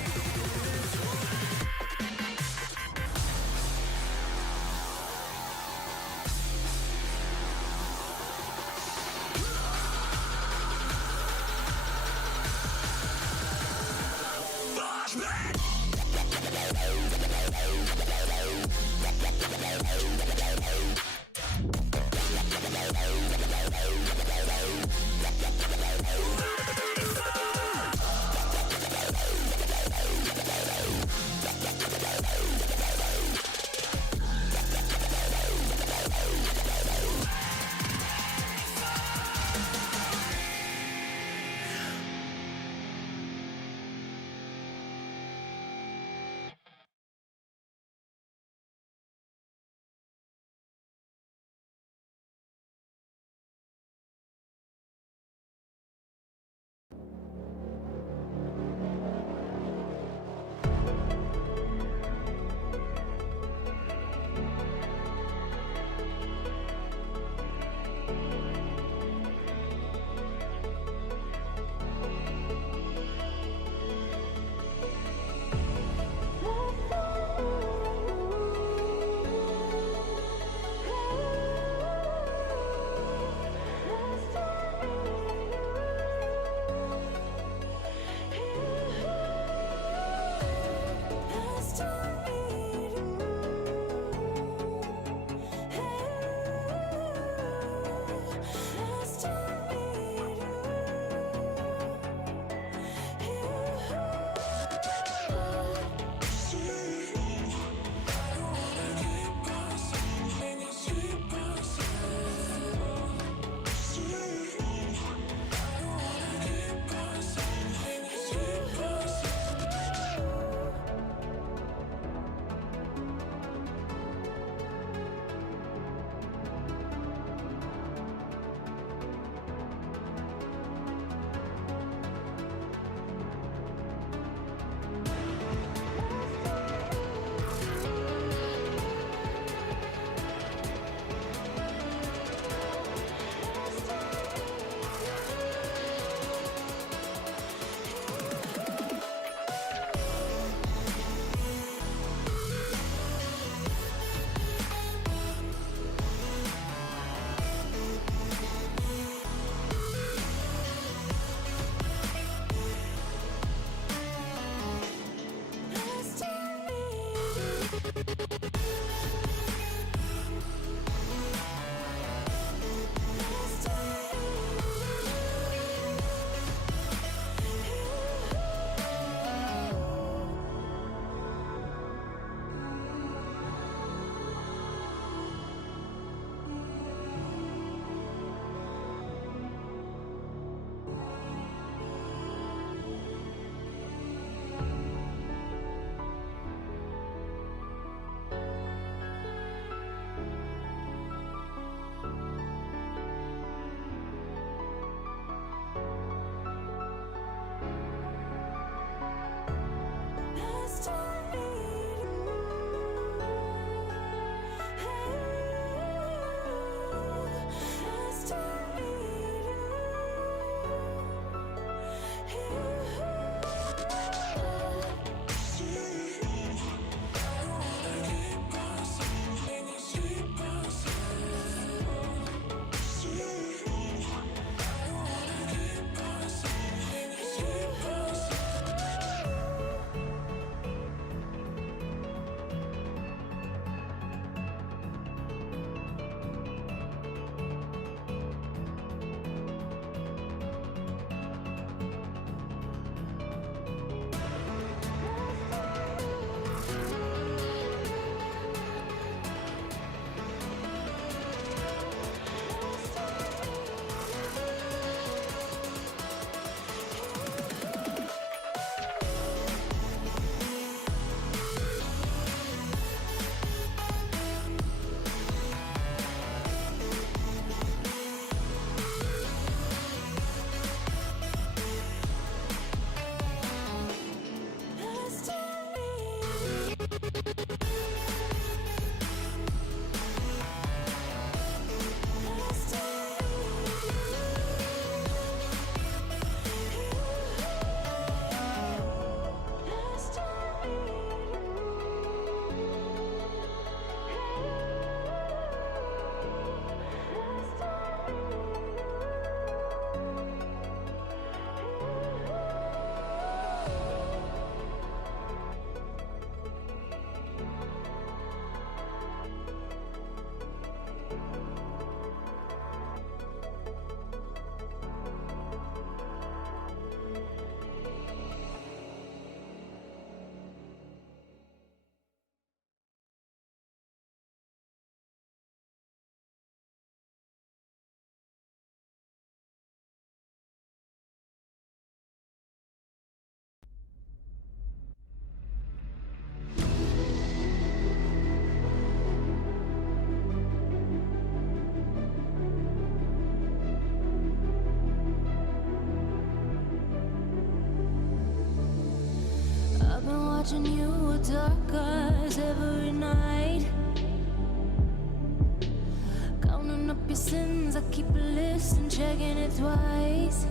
I've been watching you with dark eyes every night. Counting up your sins, I keep a list and checking it twice.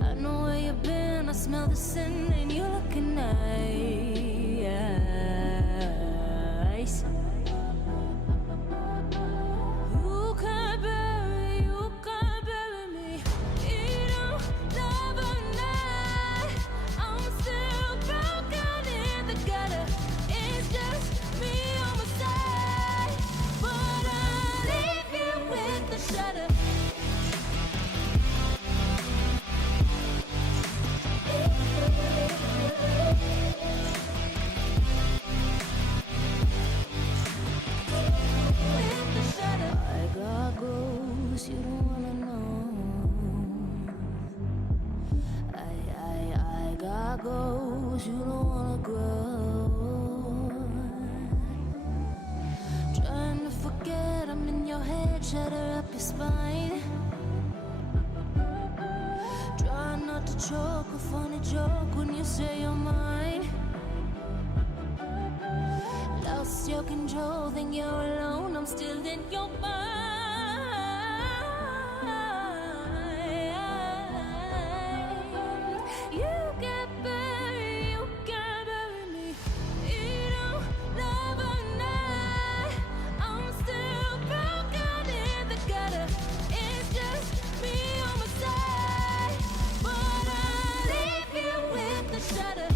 I know where you've been, I smell the sin, and you're looking nice. You can't bury me. You don't love a night. I'm still broken in the gutter. It's just me on my side, but I'll leave you with the shudder. With the shudder. I got ghosts you don't wanna know. I got ghosts you don't wanna grow. Trying to forget I'm in your head, shatter up your spine. Try not to choke, a funny joke when you say you're mine. Lost your control, think you're alone, I'm still in your mind. You can't bury me. You don't love a night. I'm still broken in the gutter. It's just me on my side, but I'll leave you with the shudder.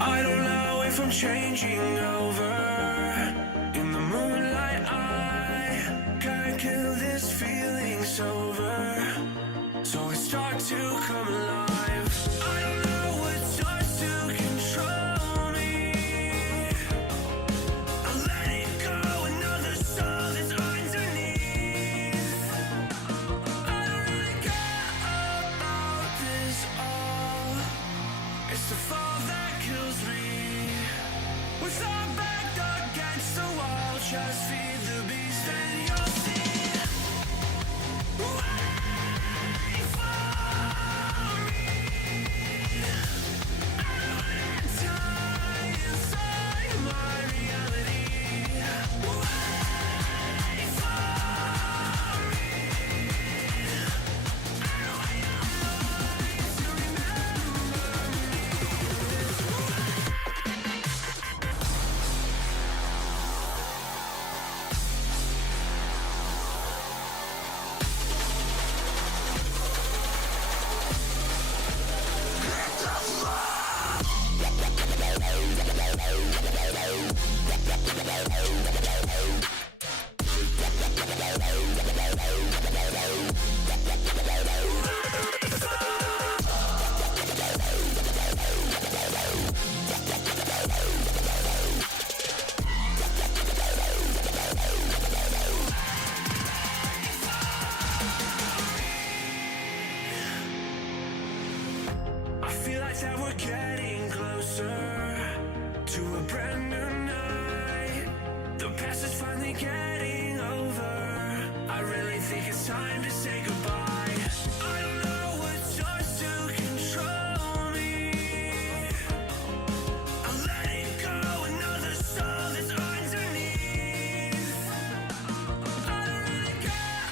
I don't know if I'm changing over. In the moonlight, I can't kill this feeling sober. So I start to come alive. I don't know what starts to control me. I let it go, another soul that's underneath. I don't really care about this all. It's the fall that kills me. With our back against the wall, just feed the beast and you'll see. Wait for me. I don't wanna die inside my reality. Wait for me. I don't want your mind to remember me. I feel like that we're getting closer to a brand new night. The past is finally getting over. I really think it's time to say goodbye. I don't know what starts to control me. I let it go, another soul that's underneath. I don't really care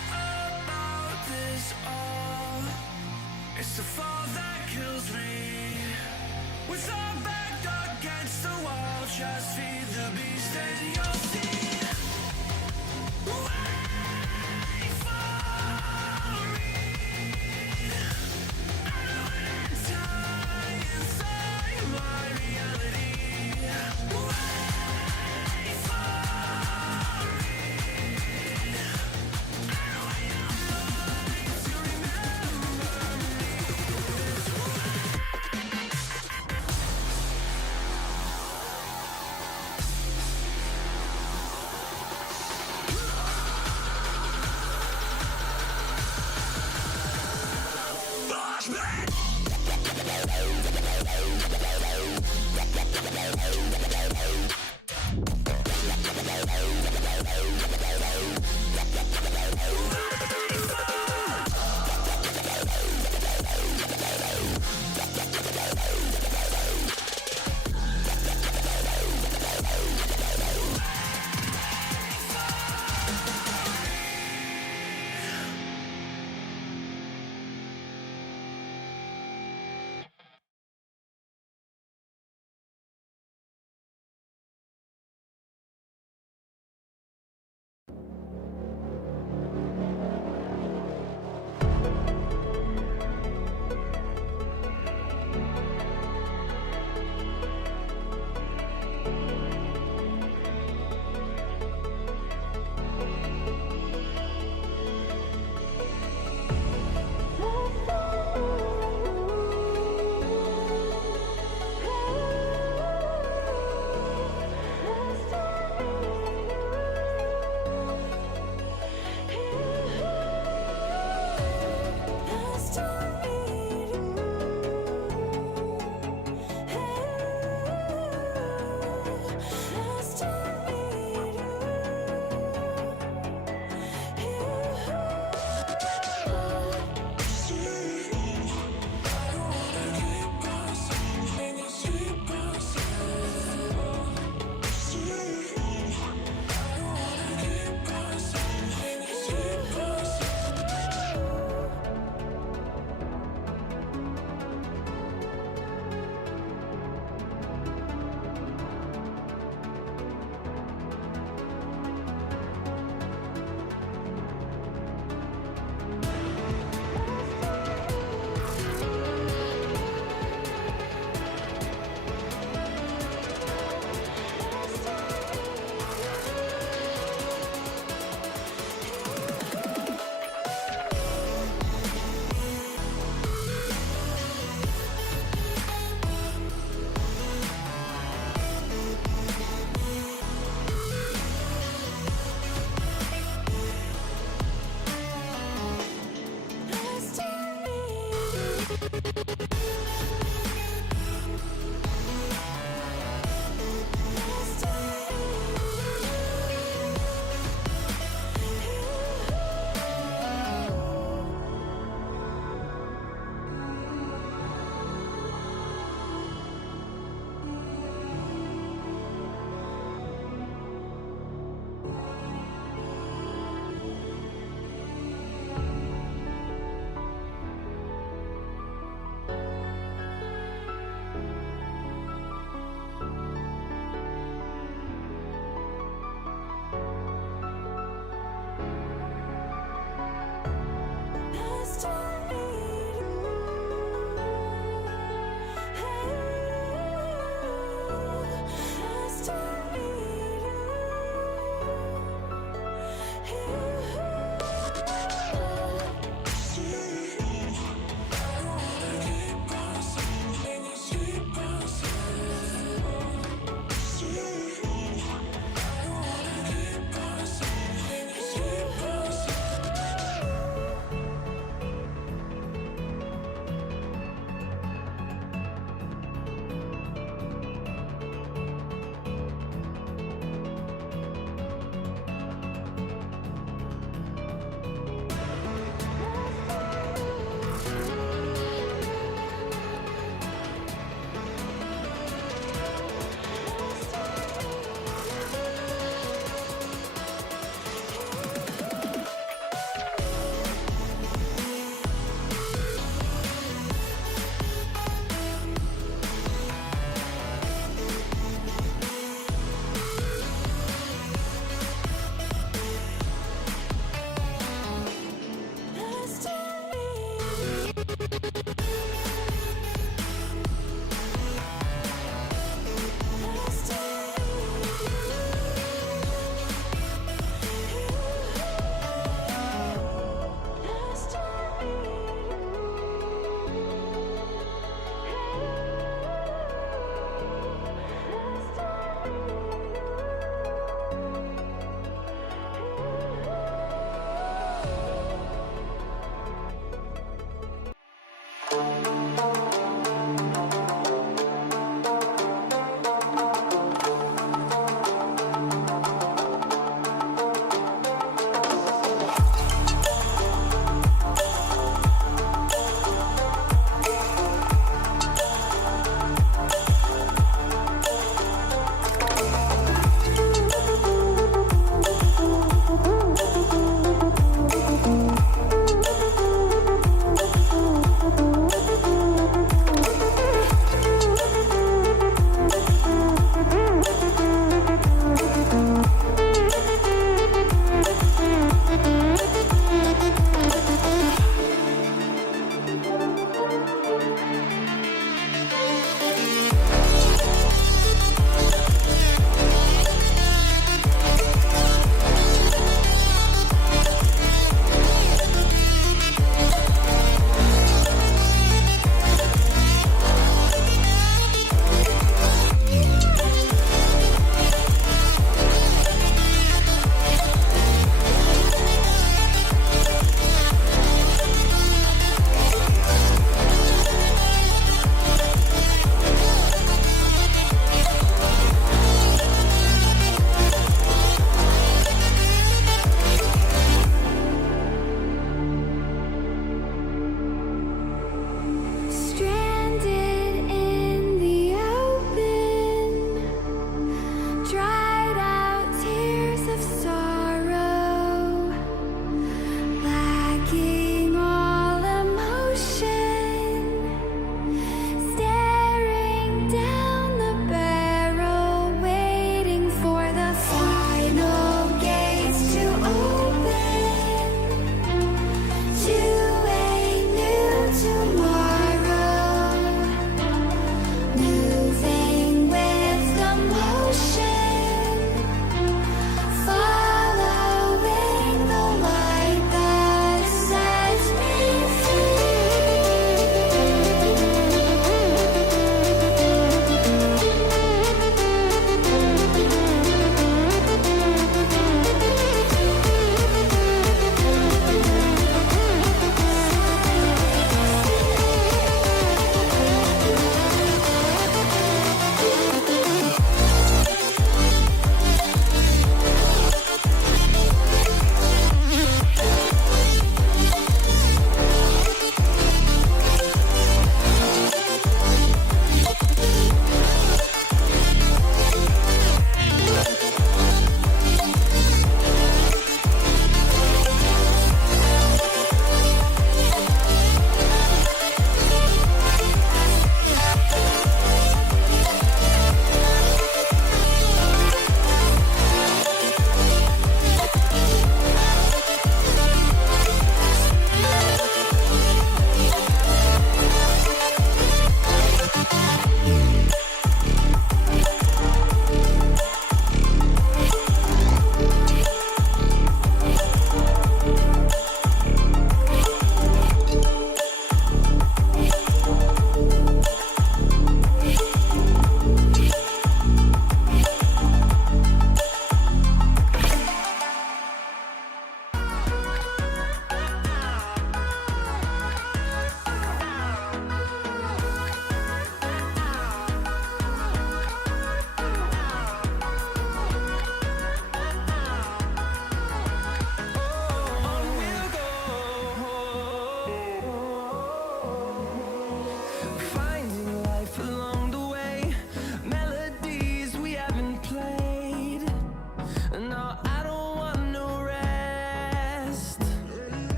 about this all. It's the fall that kills me. With our back against the wall, just feed the beast and you'll see. Wait for me. I don't wanna die inside my reality. Wait for me. I don't want your mind to remember me.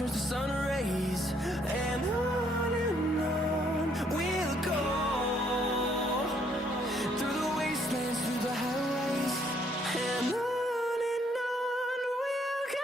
turns to sun rays, and on we'll go through the wastelands, through the highways, and on we'll go.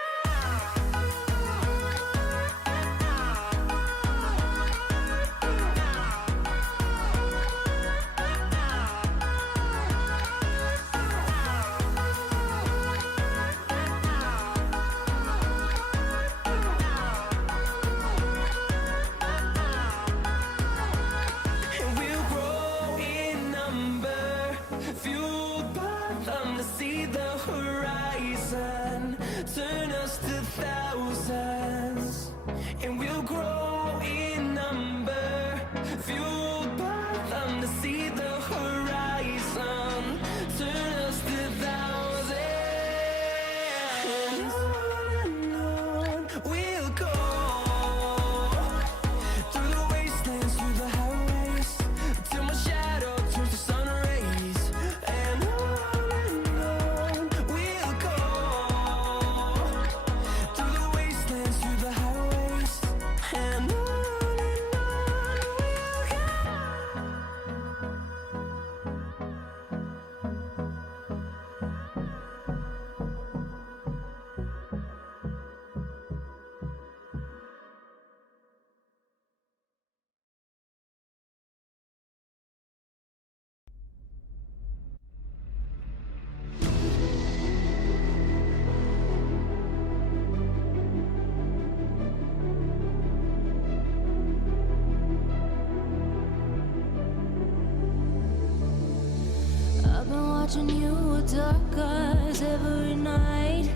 watching you with dark eyes every night.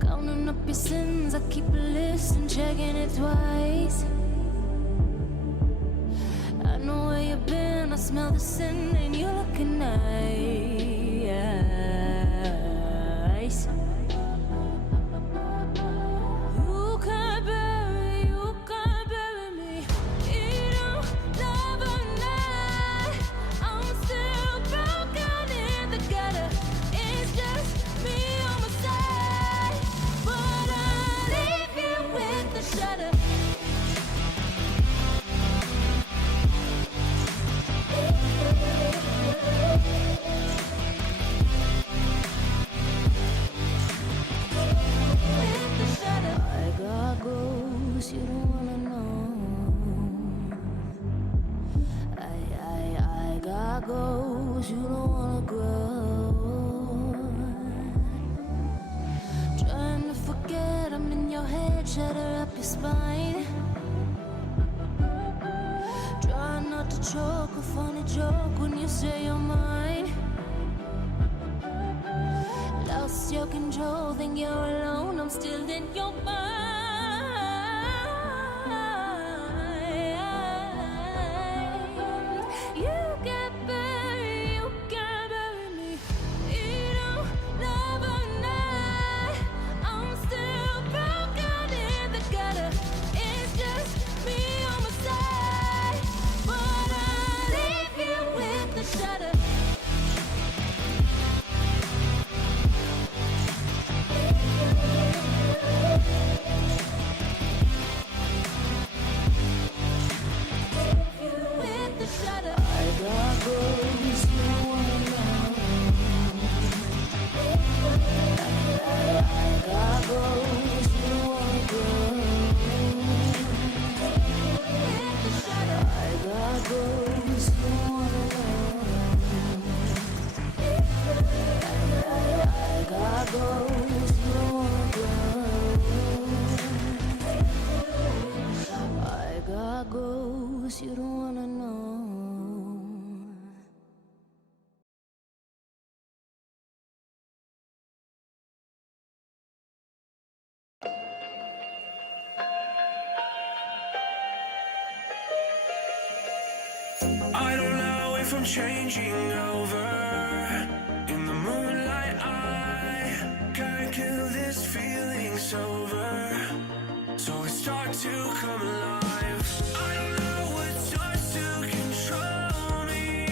Counting up your sins, I keep a list and checking it twice. I know where you've been, I smell the sin and you're looking nice. You can't bury me. You don't love a night. I'm still broken in the gutter. It's just me on my side, but I leave you with the shudder. I got ghosts you don't wanna know. I got ghosts you don't wanna grow. Trying to forget I'm in your head, shatter up your spine. Try not to choke, a funny joke when you say you're mine. Lost your control, think you're alone, I'm still in your mind. You can't bury me. You don't love a night. I'm still broken in the gutter. It's just me on my side, but I leave you with the shudder. With the shudder. I got ghosts you don't wanna know. I got ghosts you don't wanna grow. With the shudder. I got ghosts you don't wanna know. I got ghosts you don't wanna grow. I got ghosts you don't wanna know. I don't know if I'm changing over. In the moonlight, I can't kill this feeling sober. So it starts to come alive. I don't know what starts to control me.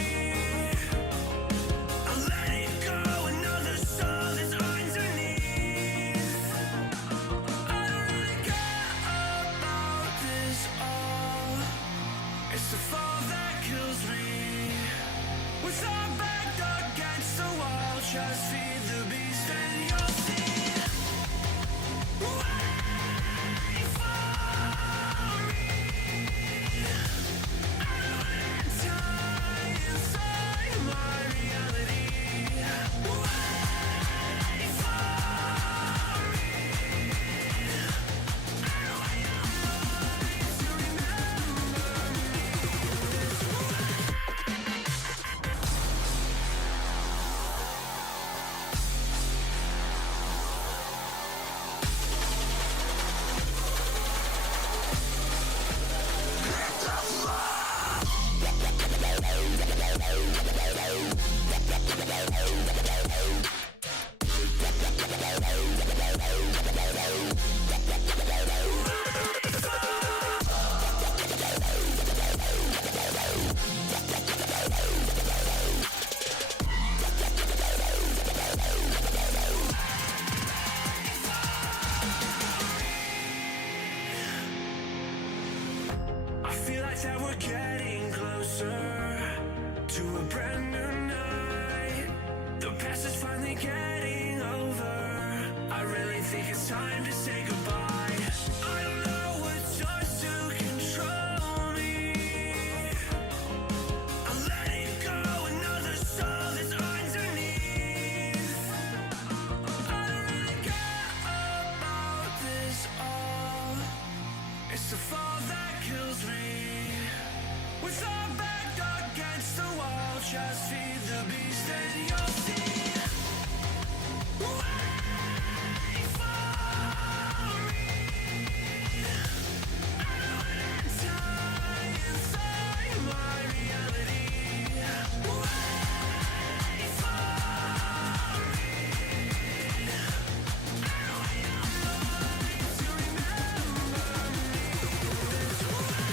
I let it go, another soul that's underneath. I don't really care about this all. It's the fall that kills me. With our back against the wall, just feed the beast and you'll see. Wait for me. I don't enter inside my reality. Wait for me. I want your mind to remember me. I feel like that we're getting closer to a brand new night. The past is finally getting over. I really think it's time to say goodbye. I don't know what starts to control me. I let it go, another soul that's underneath. I don't really care about this all. It's the fall that kills me. With our back against the wall, just feed the beast and you'll see. Wait for me. I know an enter inside my reality. Wait for me. I know you're mine to remember me this way.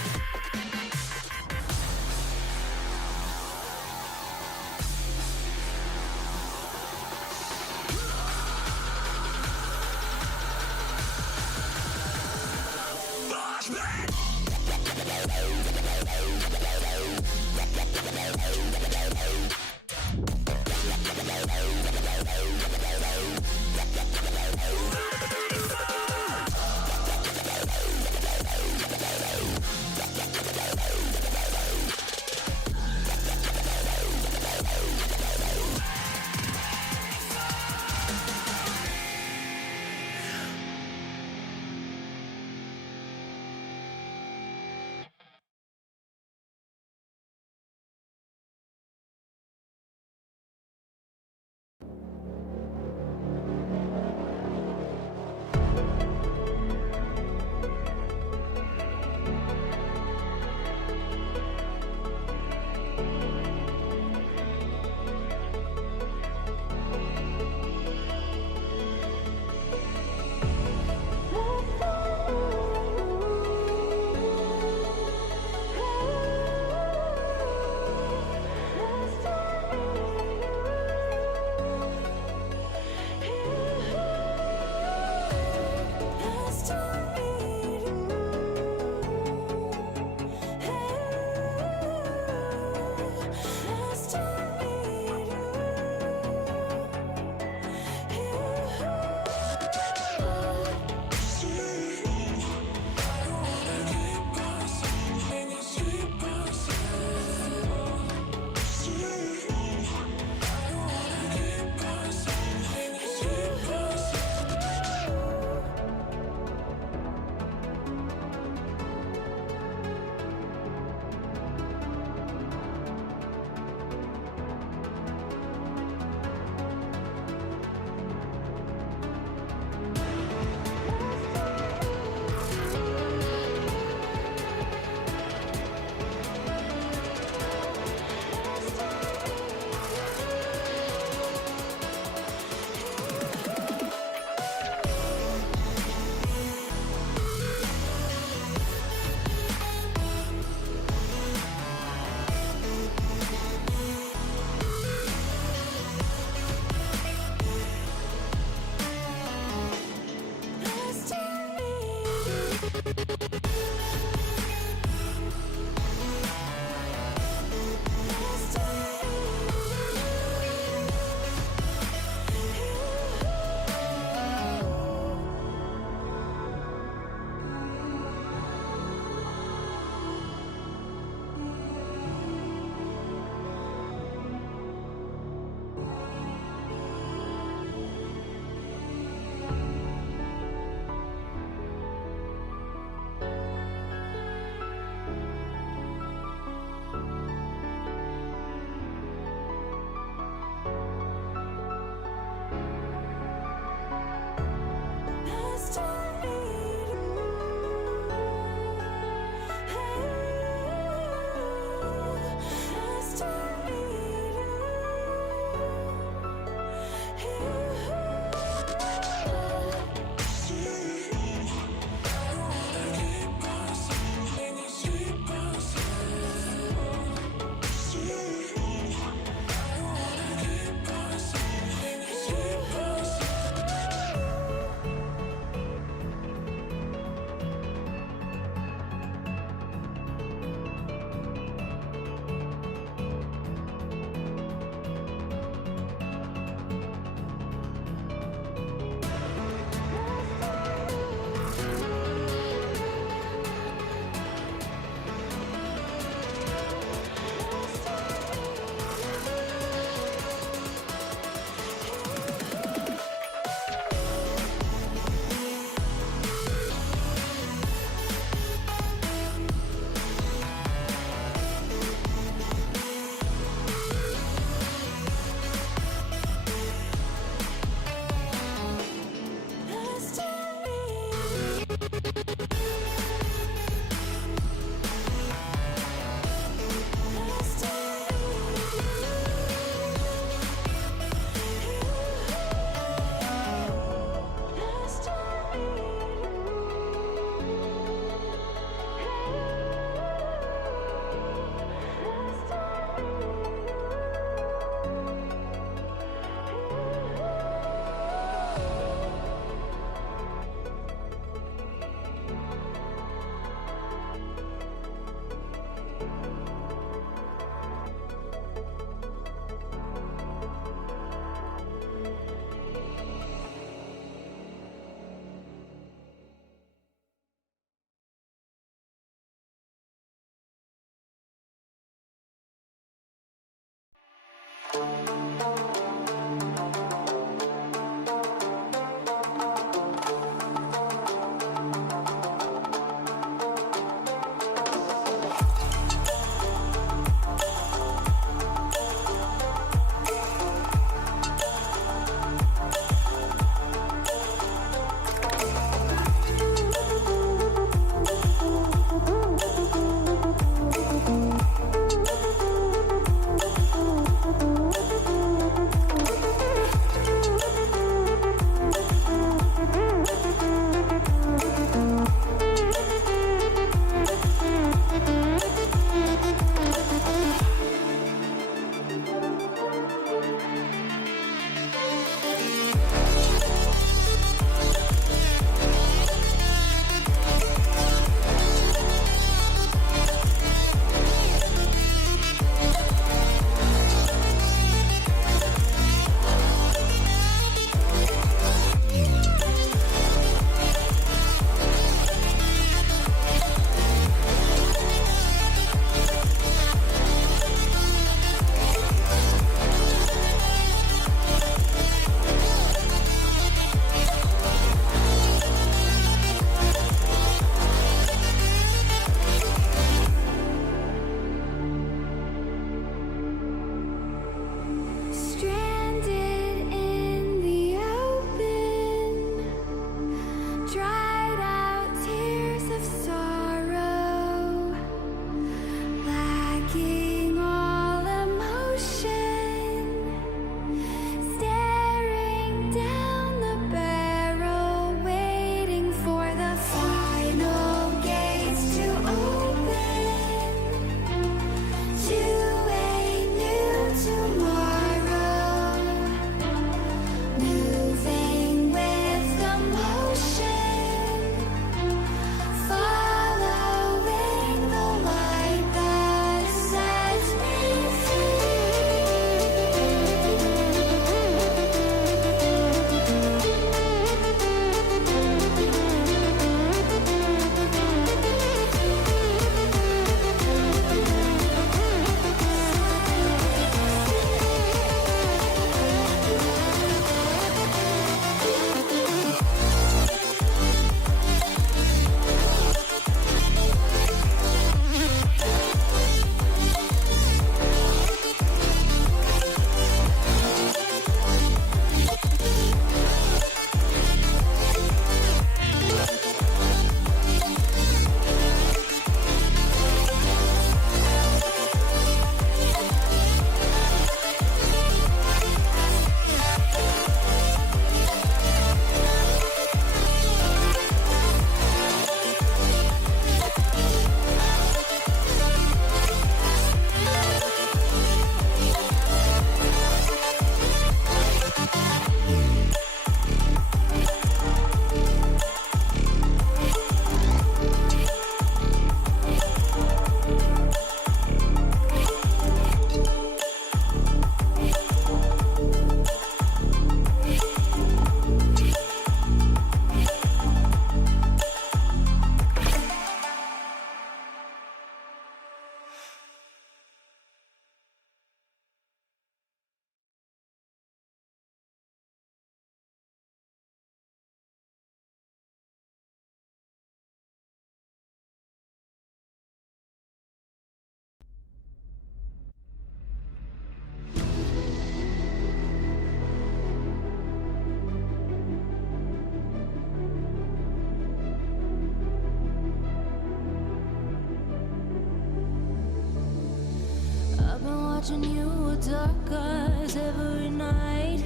watching you with dark eyes every night.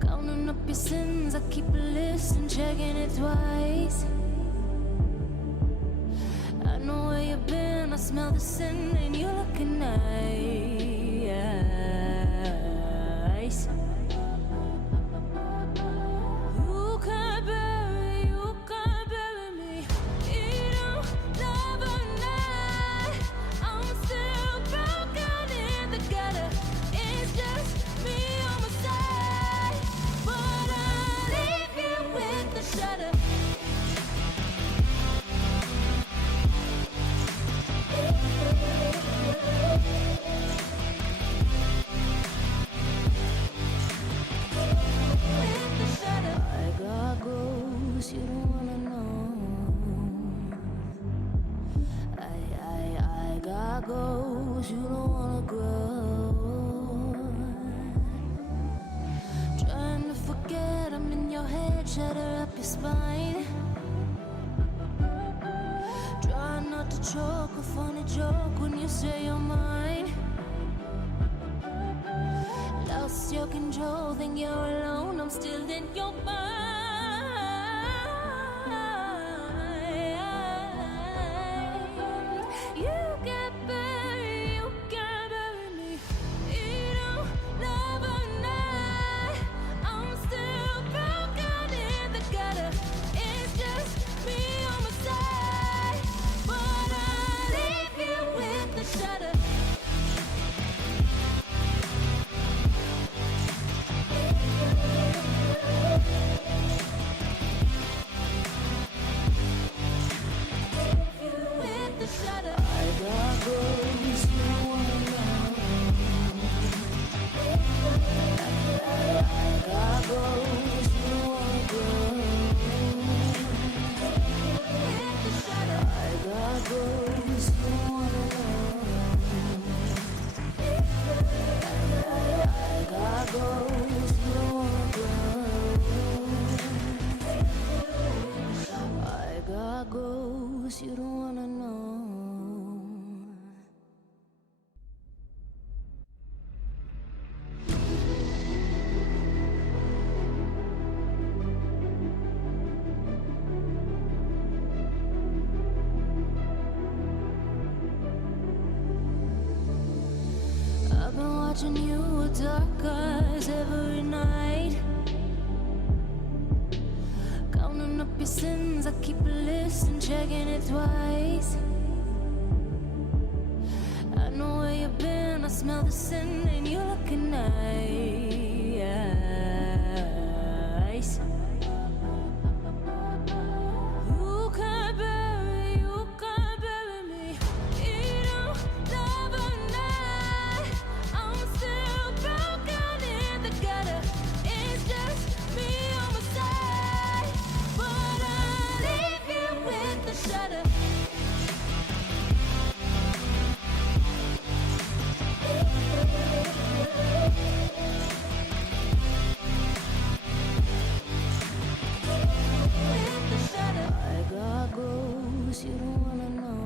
Counting up your sins, I keep a list and checking it twice. I know where you've been, I smell the sin and you're looking nice. You can't bury me. You don't love a night. I'm still broken in the gutter. It's just me on my side, but I leave you with the shudder. I got ghosts you don't wanna know. I got ghosts you don't wanna grow. Trying to forget I'm in your head, shatter up your spine. Try not to choke, a funny joke when you say you're mine. Lost your control, think you're alone, I'm still in your mind. You can't bury me. You don't love a night. I'm still broken in the gutter. It's just me on my side, but I leave you with the shudder. With the shudder. I got ghosts you don't wanna know. I got ghosts you don't wanna grow. With the shudder. I got ghosts you don't wanna know. I got ghosts you don't wanna grow. I got ghosts you don't wanna know. I've been watching you with dark eyes every night. Counting up your sins, I keep a list and checking it twice. I know where you've been, I smell the sin and you're looking nice. You can't bury me. You don't love a night. I'm still broken in the gutter. It's just me on my side, but I leave you with the shudder. With the shudder. I got ghosts you don't wanna know.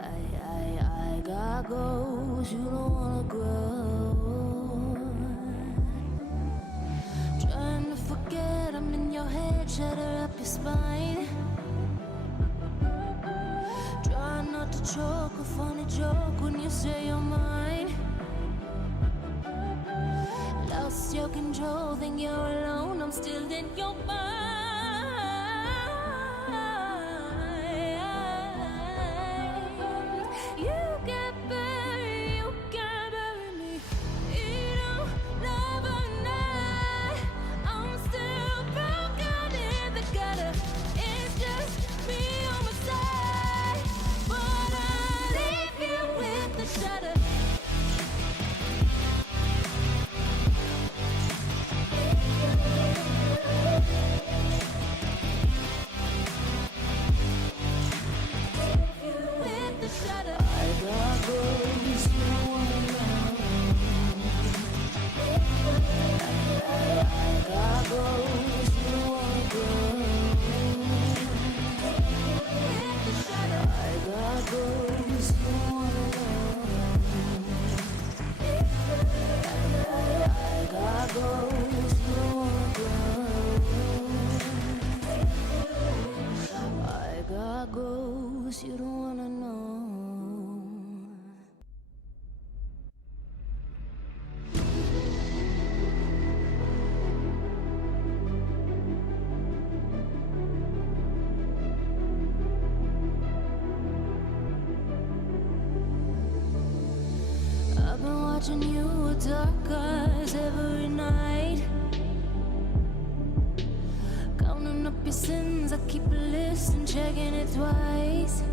I got ghosts you don't wanna grow. Trying to forget I'm in your head, shatter up your spine. Try not to choke, a funny joke when you say you're mine. Lost your control, think you're alone, I'm still in your mind. You can't bury me. You don't love a night. I'm still broken in the gutter. It's just me on my side, but I leave you with the shudder. watching you with dark eyes every night. Counting up your sins, I keep a list and checking it twice.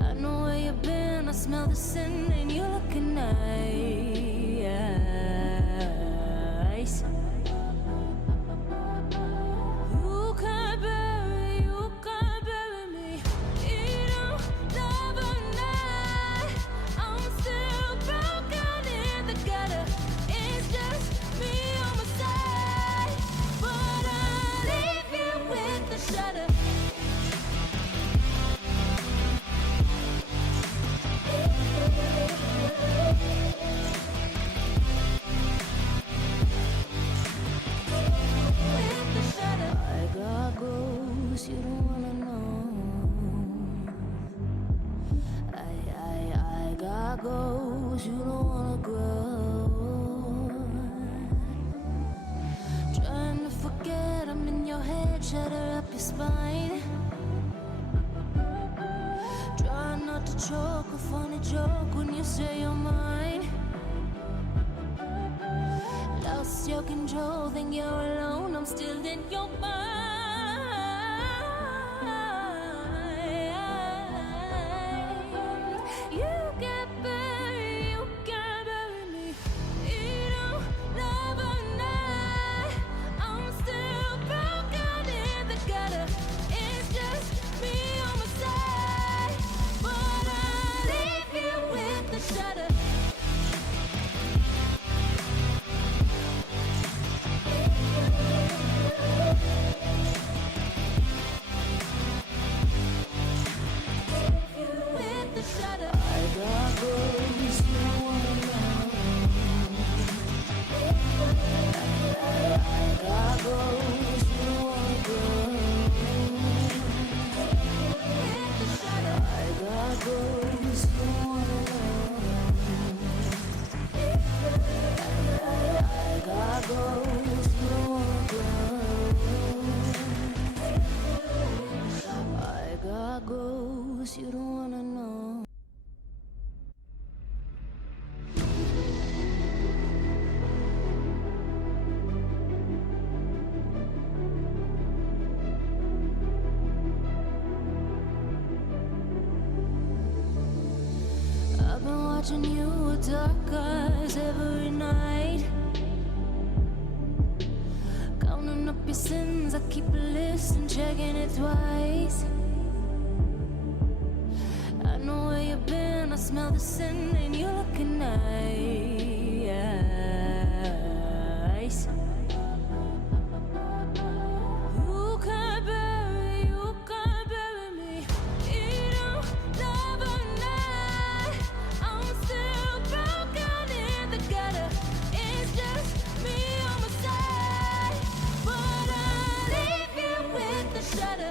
I know where you've been, I smell the sin and you're looking nice. You can't bury me. You don't love a night. I'm still broken in the gutter. It's just me on my side, but I leave you with the shudder. With the shudder. I got ghosts you don't wanna know. I got ghosts you don't wanna grow. Trying to forget I'm in your head, shudder up your spine. Try not to choke, a funny joke when you say you're mine. Lost your control, think you're alone, I'm still in your mind. You can't bury me. You don't love a night. I'm still broken in the gutter. It's just me on my side, but I leave you with the shudder. With the shudder. I got ghosts you don't wanna know. I got ghosts you don't wanna grow. With the shudder. I got ghosts you don't wanna know. I got ghosts you don't wanna grow. I got ghosts you don't wanna know. I've been watching you with dark eyes every night. Counting up your sins, I keep a list and checking it twice. I know where you've been, I smell the sin and you're looking nice. You can't bury me. You don't love a night. I'm still broken in the gutter. It's just me on my side, but I leave you with the shudder.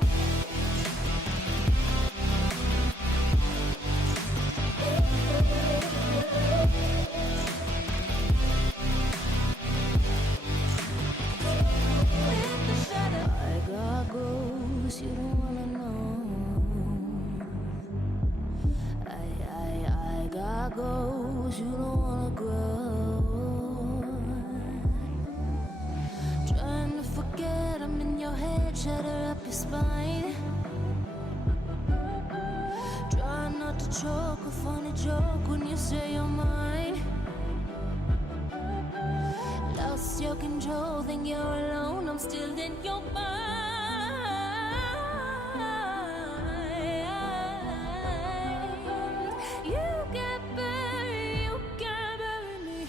With the shudder. I got ghosts you don't wanna know. I got ghosts you don't wanna grow. Trying to forget I'm in your head, shudder up your spine. Try not to choke, a funny joke when you say you're mine. Lost your control, think you're alone, I'm still in your mind. You can't bury me.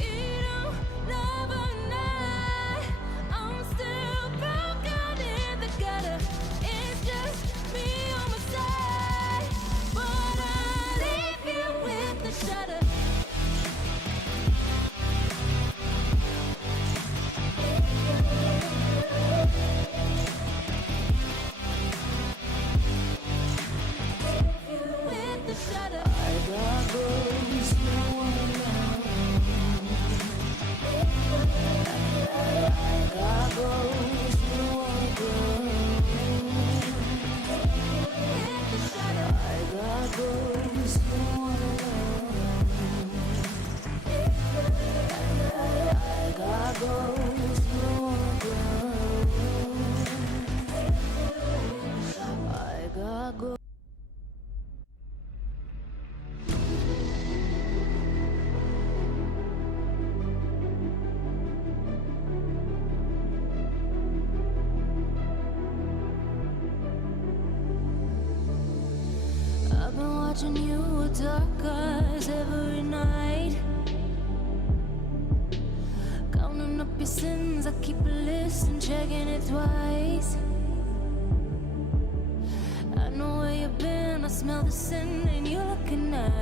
You don't love a night. I'm still broken in the gutter. It's just me on my side, but I leave you with the shudder. watching you with dark eyes every night. Counting up your sins, I keep a list and checking it twice. I know where you've been, I smell the sin, and you're looking nice.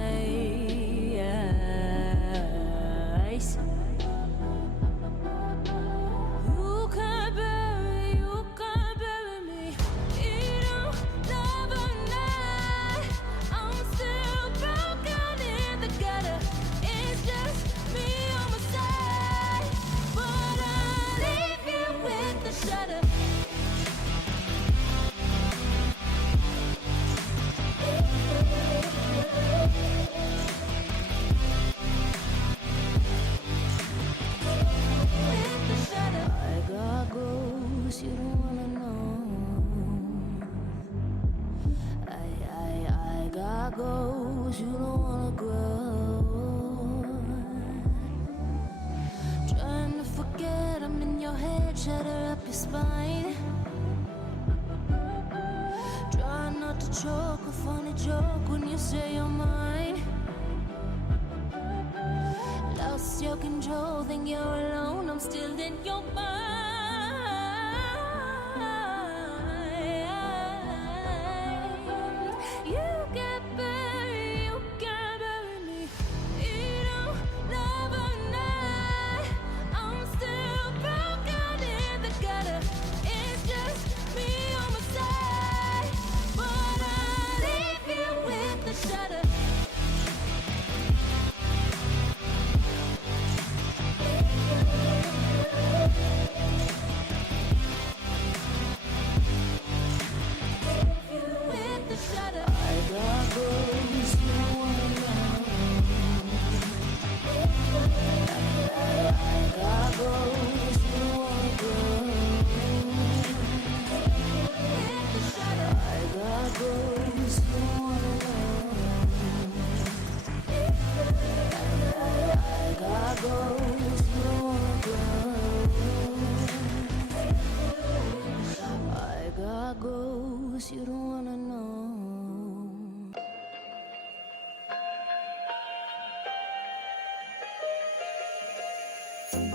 You can't bury me. You don't never night. I'm still broken in the gutter. It's just me on my side, but I'll leave you with the shudder. I got ghosts you don't wanna know. I got ghosts you don't wanna grow. Trying to forget I'm in your head, shatter up your spine. Try not to choke, a funny joke when you say you're mine. Lost your control, think you're alone, I'm still in your mind. You can't bury me. You don't never night. I'm still broken in the gutter. It's just me on my side, but I'll leave you with the shudder. With the shudder. I got ghosts you don't wanna know. I got ghosts you don't wanna grow. With the shudder. I got ghosts you don't wanna know. I got ghosts you don't wanna grow. I got ghosts you don't wanna know.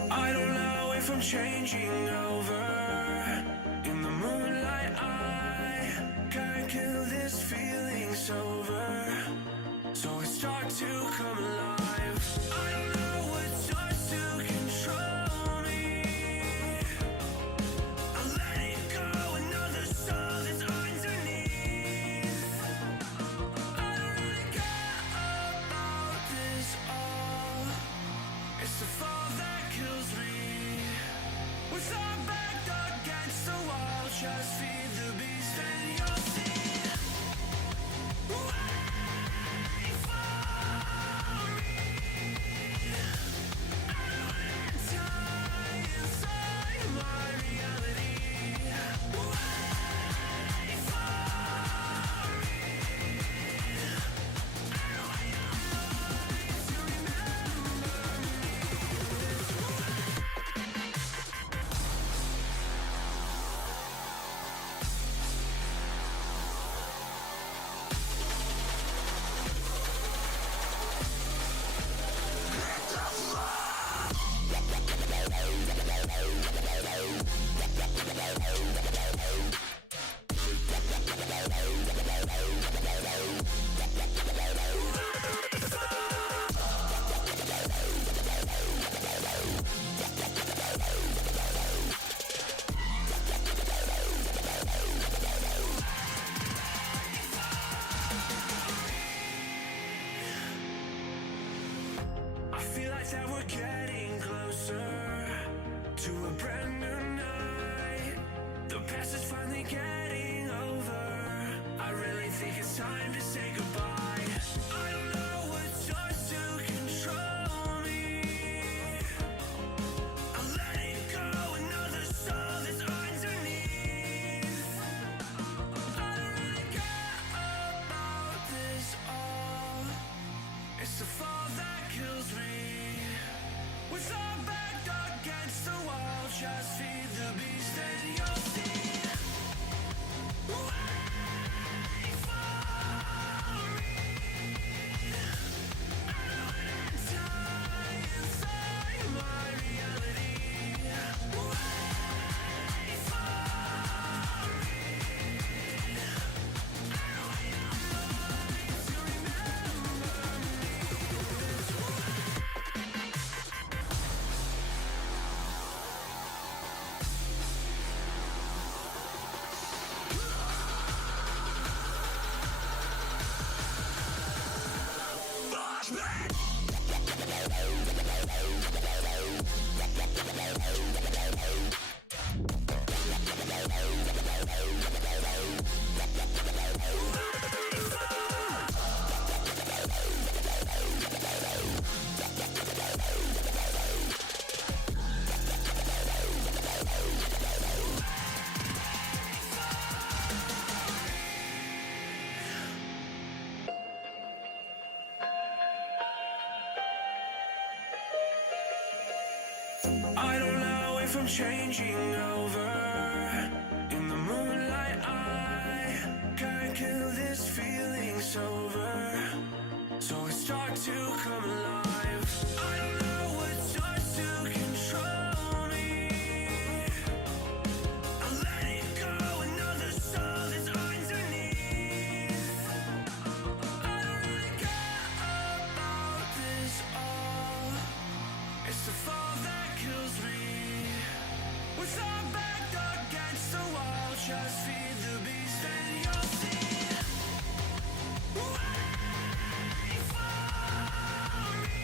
I don't know if I'm changing over. In the moonlight, I can't kill this feeling sober. So I start to come alive. I don't know what starts to control me. I'm letting go another soul that's underneath. I don't really care about this all. It's the fall that kills me. With our back against the wall, just feed the beast and you'll see. Wait for me. I don't die inside my reality. Wait for me. I want your eyes to remember me. I feel like that we're getting closer to a brand new night. The past is finally getting over. I really think it's time to say goodbye. I don't know what starts to control me. I'm letting go another soul that's underneath. I don't really care about this all. It's the fall that kills me. With our back if I'm changing over. In the moonlight, I can't kill this feeling sober. So I start to come alive. I don't know what starts to control me. I let it go, another soul that's underneath. I don't really care about this all. It's the fall that kills me. With our back against the wall, just feed the beast and you'll see. Wait for me.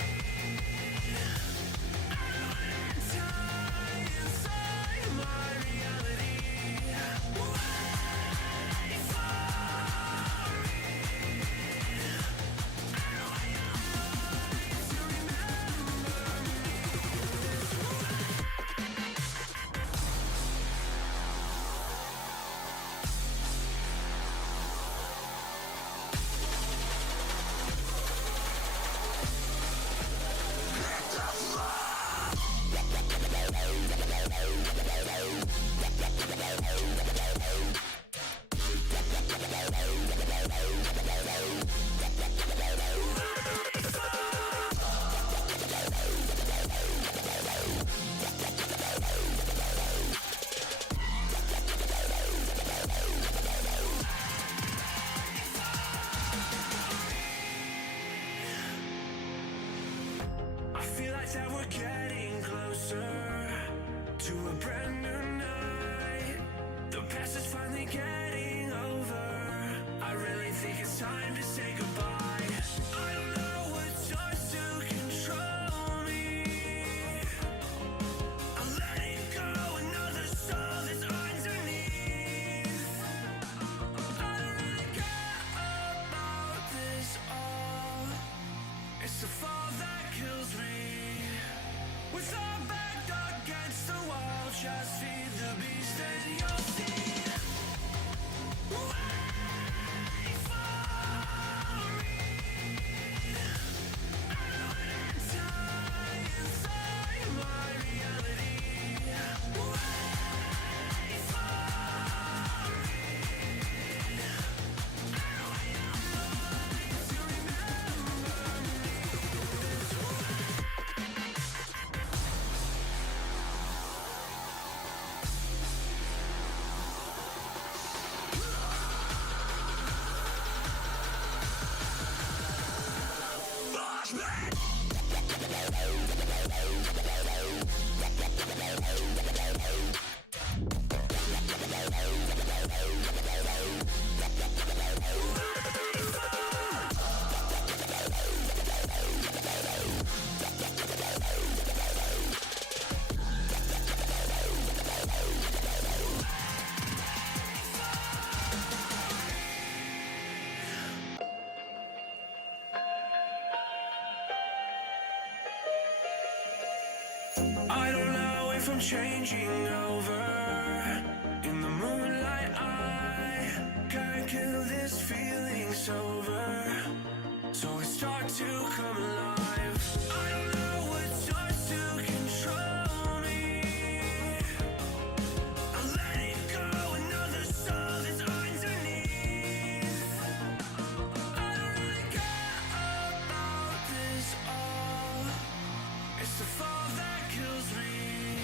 I don't wanna die inside my reality. Wait for me. I don't want your mind to remember me. I feel like that we're getting closer to a brand new night. The past is finally getting over. I really think it's time to say goodbye. I don't know what starts to control me. I let it go, another soul that's underneath. I don't really care about this all. It's the fall that kills me. With our back against the wall, just feed the beast and you'll see. Wait for me. I don't wanna die inside my reality. Wait for me. I don't want your mind to remember me. I don't know if I'm changing over. In the moonlight, I can't kill this feeling sober. So I start to come alive. I don't know what starts to control me. I let it go, another soul that's underneath. I don't really care about this all. It's the fall that kills me.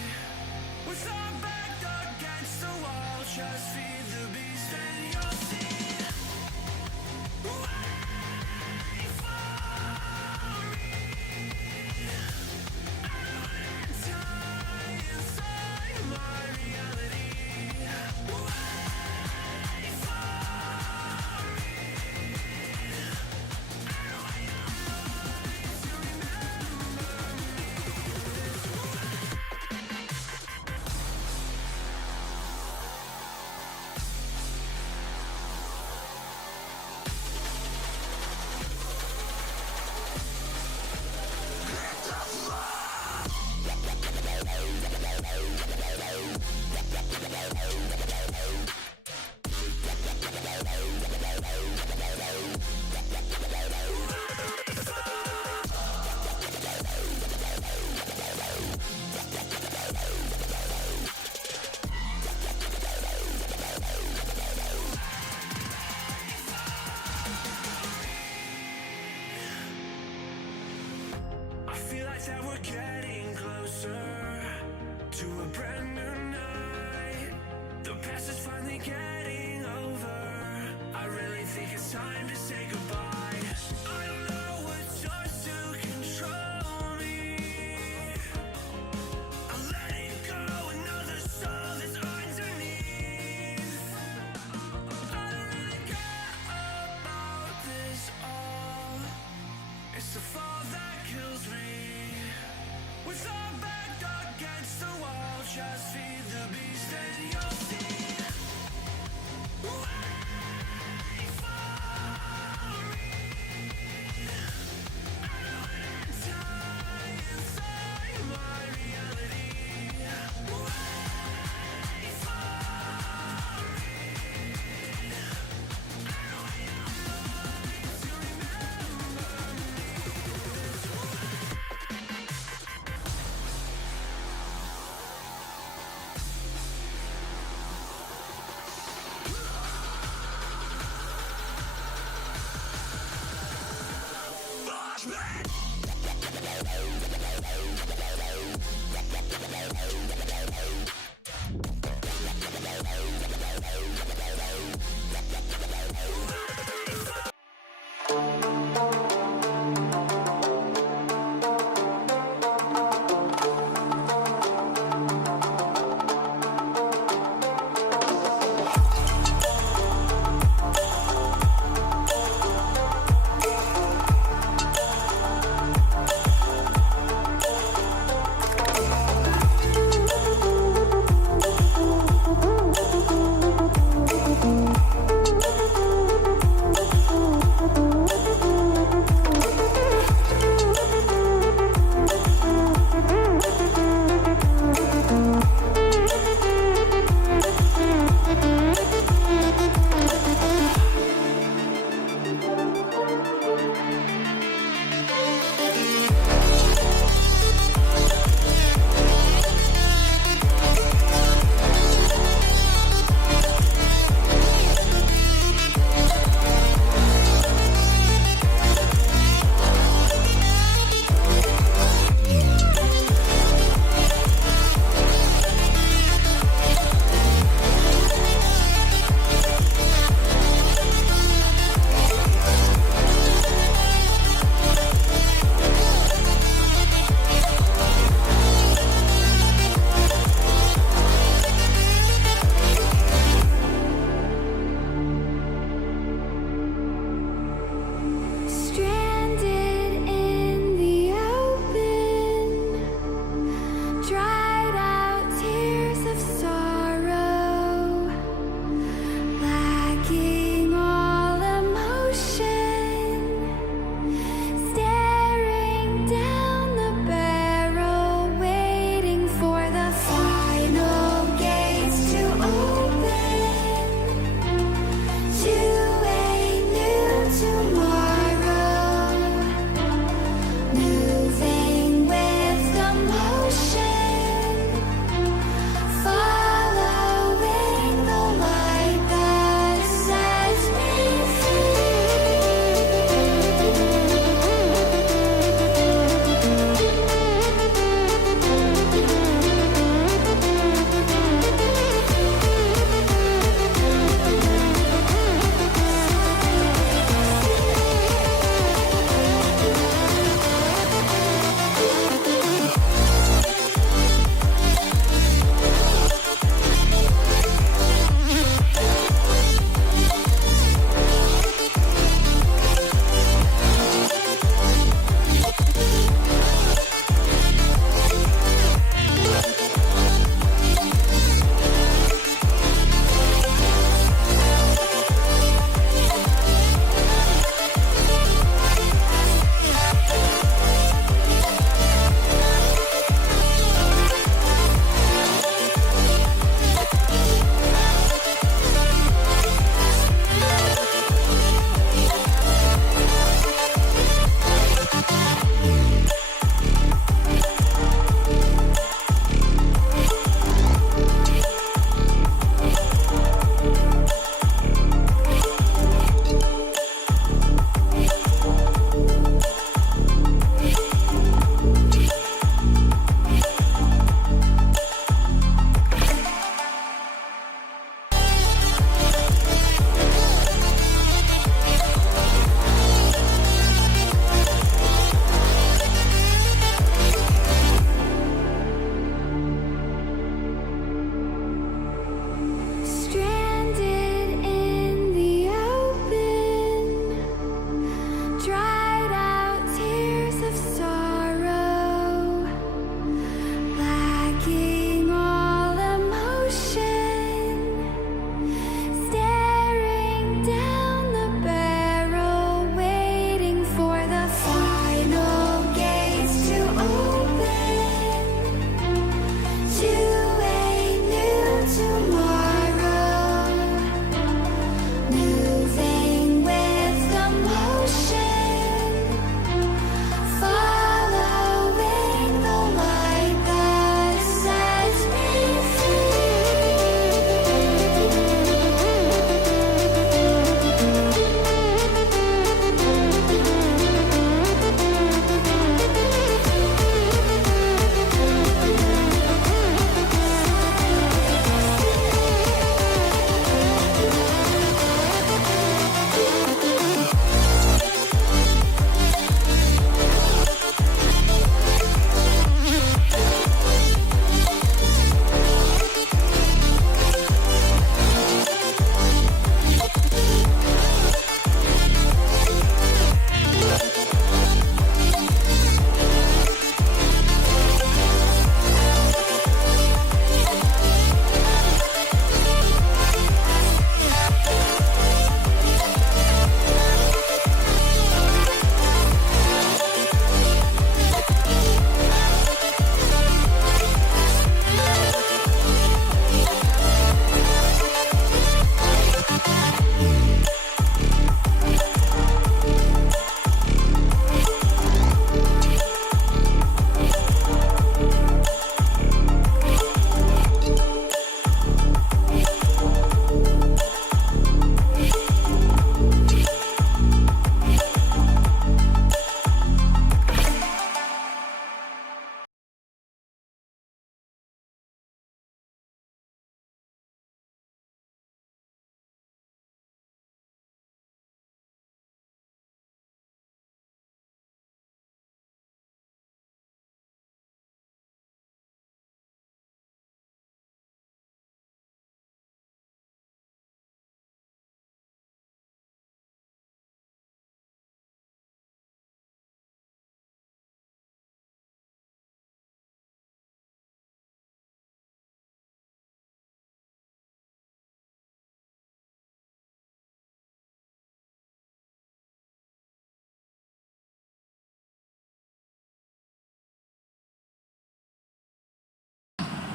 With our back against the wall, just feed the beast and you'll see. Wait for me. I don't wanna die inside my reality. Wait for me. I don't want your mind to remember me. a brand new night. The past is finally getting over. I really think it's time to say goodbye. I don't know what's yours to control me. I'm letting go another soul that's underneath. I don't really care about this all. It's the fall that kills me. With our back against the wall, just feed the beast and you'll see. Wait for me. I know when I die inside my reality. Wait for me. I know when you're mine to remember me this way.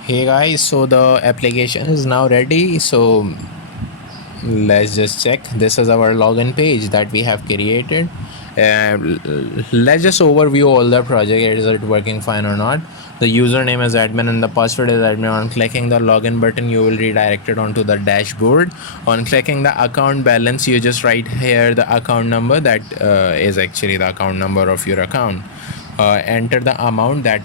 Hey guys, so the application is now ready. So let's just check. This is our login page that we have created. Let's just overview all the project. Is it working fine or not? The username is admin and the password is admin. On clicking the login button, you will redirect it onto the dashboard. On clicking the account balance, you just write here the account number that is actually the account number of your account. Enter the amount that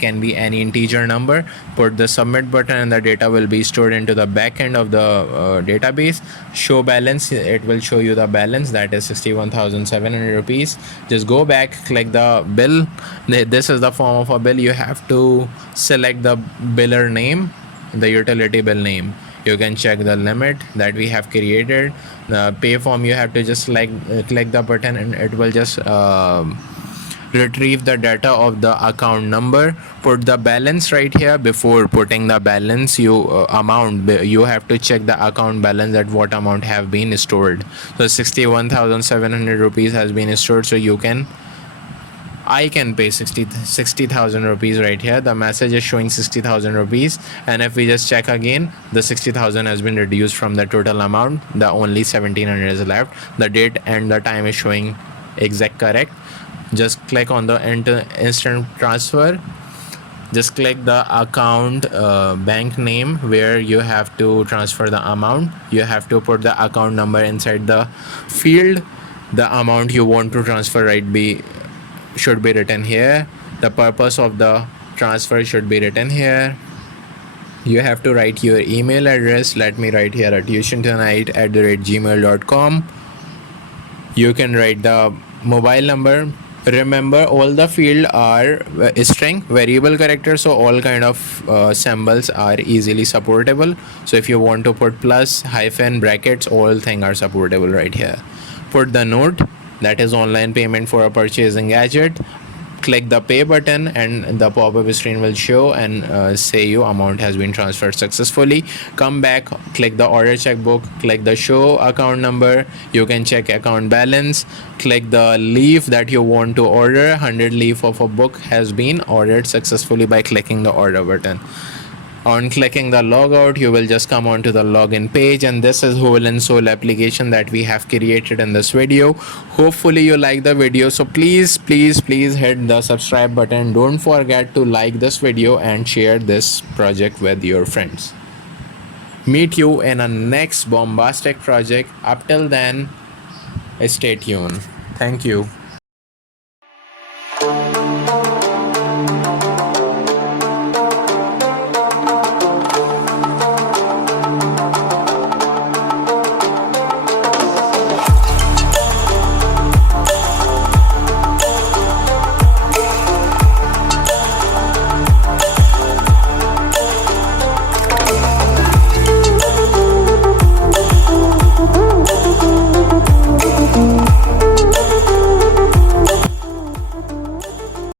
can be any integer number. Put the submit button and the data will be stored into the back end of the database. Show balance, it will show you the balance that is 61,700 rupees. Just go back, click the bill. This is the form of a bill. You have to select the biller name, the utility bill name. You can check the limit that we have created. The pay form, you have to just click the button and it will just retrieve the data of the account number. Put the balance right here. Before putting the balance, you have to check the account balance, that what amount have been stored. So 61,700 rupees has been stored, so I can pay 60,000 rupees right here. The message is showing 60,000 rupees, and if we just check again, the 60,000 has been reduced from the total amount. The only 1,700 is left. The date and the time is showing exact correct. Just click on the enter instant transfer. Just click the account bank name where you have to transfer the amount. You have to put the account number inside the field. The amount you want to transfer should be written here. The purpose of the transfer should be written here. You have to write your email address. Let me write here at tuitiontonight@gmail.com. You can write the mobile number. Remember, all the field are string variable characters, so all kind of symbols are easily supportable. So if you want to put plus, hyphen, brackets, all things are supportable right here. Put the note, that is online payment for a purchasing gadget. Click the pay button and the pop-up screen will show and say you amount has been transferred successfully. Come back, click the order checkbook, click the show account number. You can check account balance. Click the leaf that you want to order. 100 leaf of a book has been ordered successfully by clicking the order button. On clicking the logout, you will just come onto the login page, and this is whole and soul application that we have created in this video. Hopefully you like the video, so please hit the subscribe button. Don't forget to like this video and share this project with your friends. Meet you in a next bombastic project. Up till then, stay tuned. Thank you.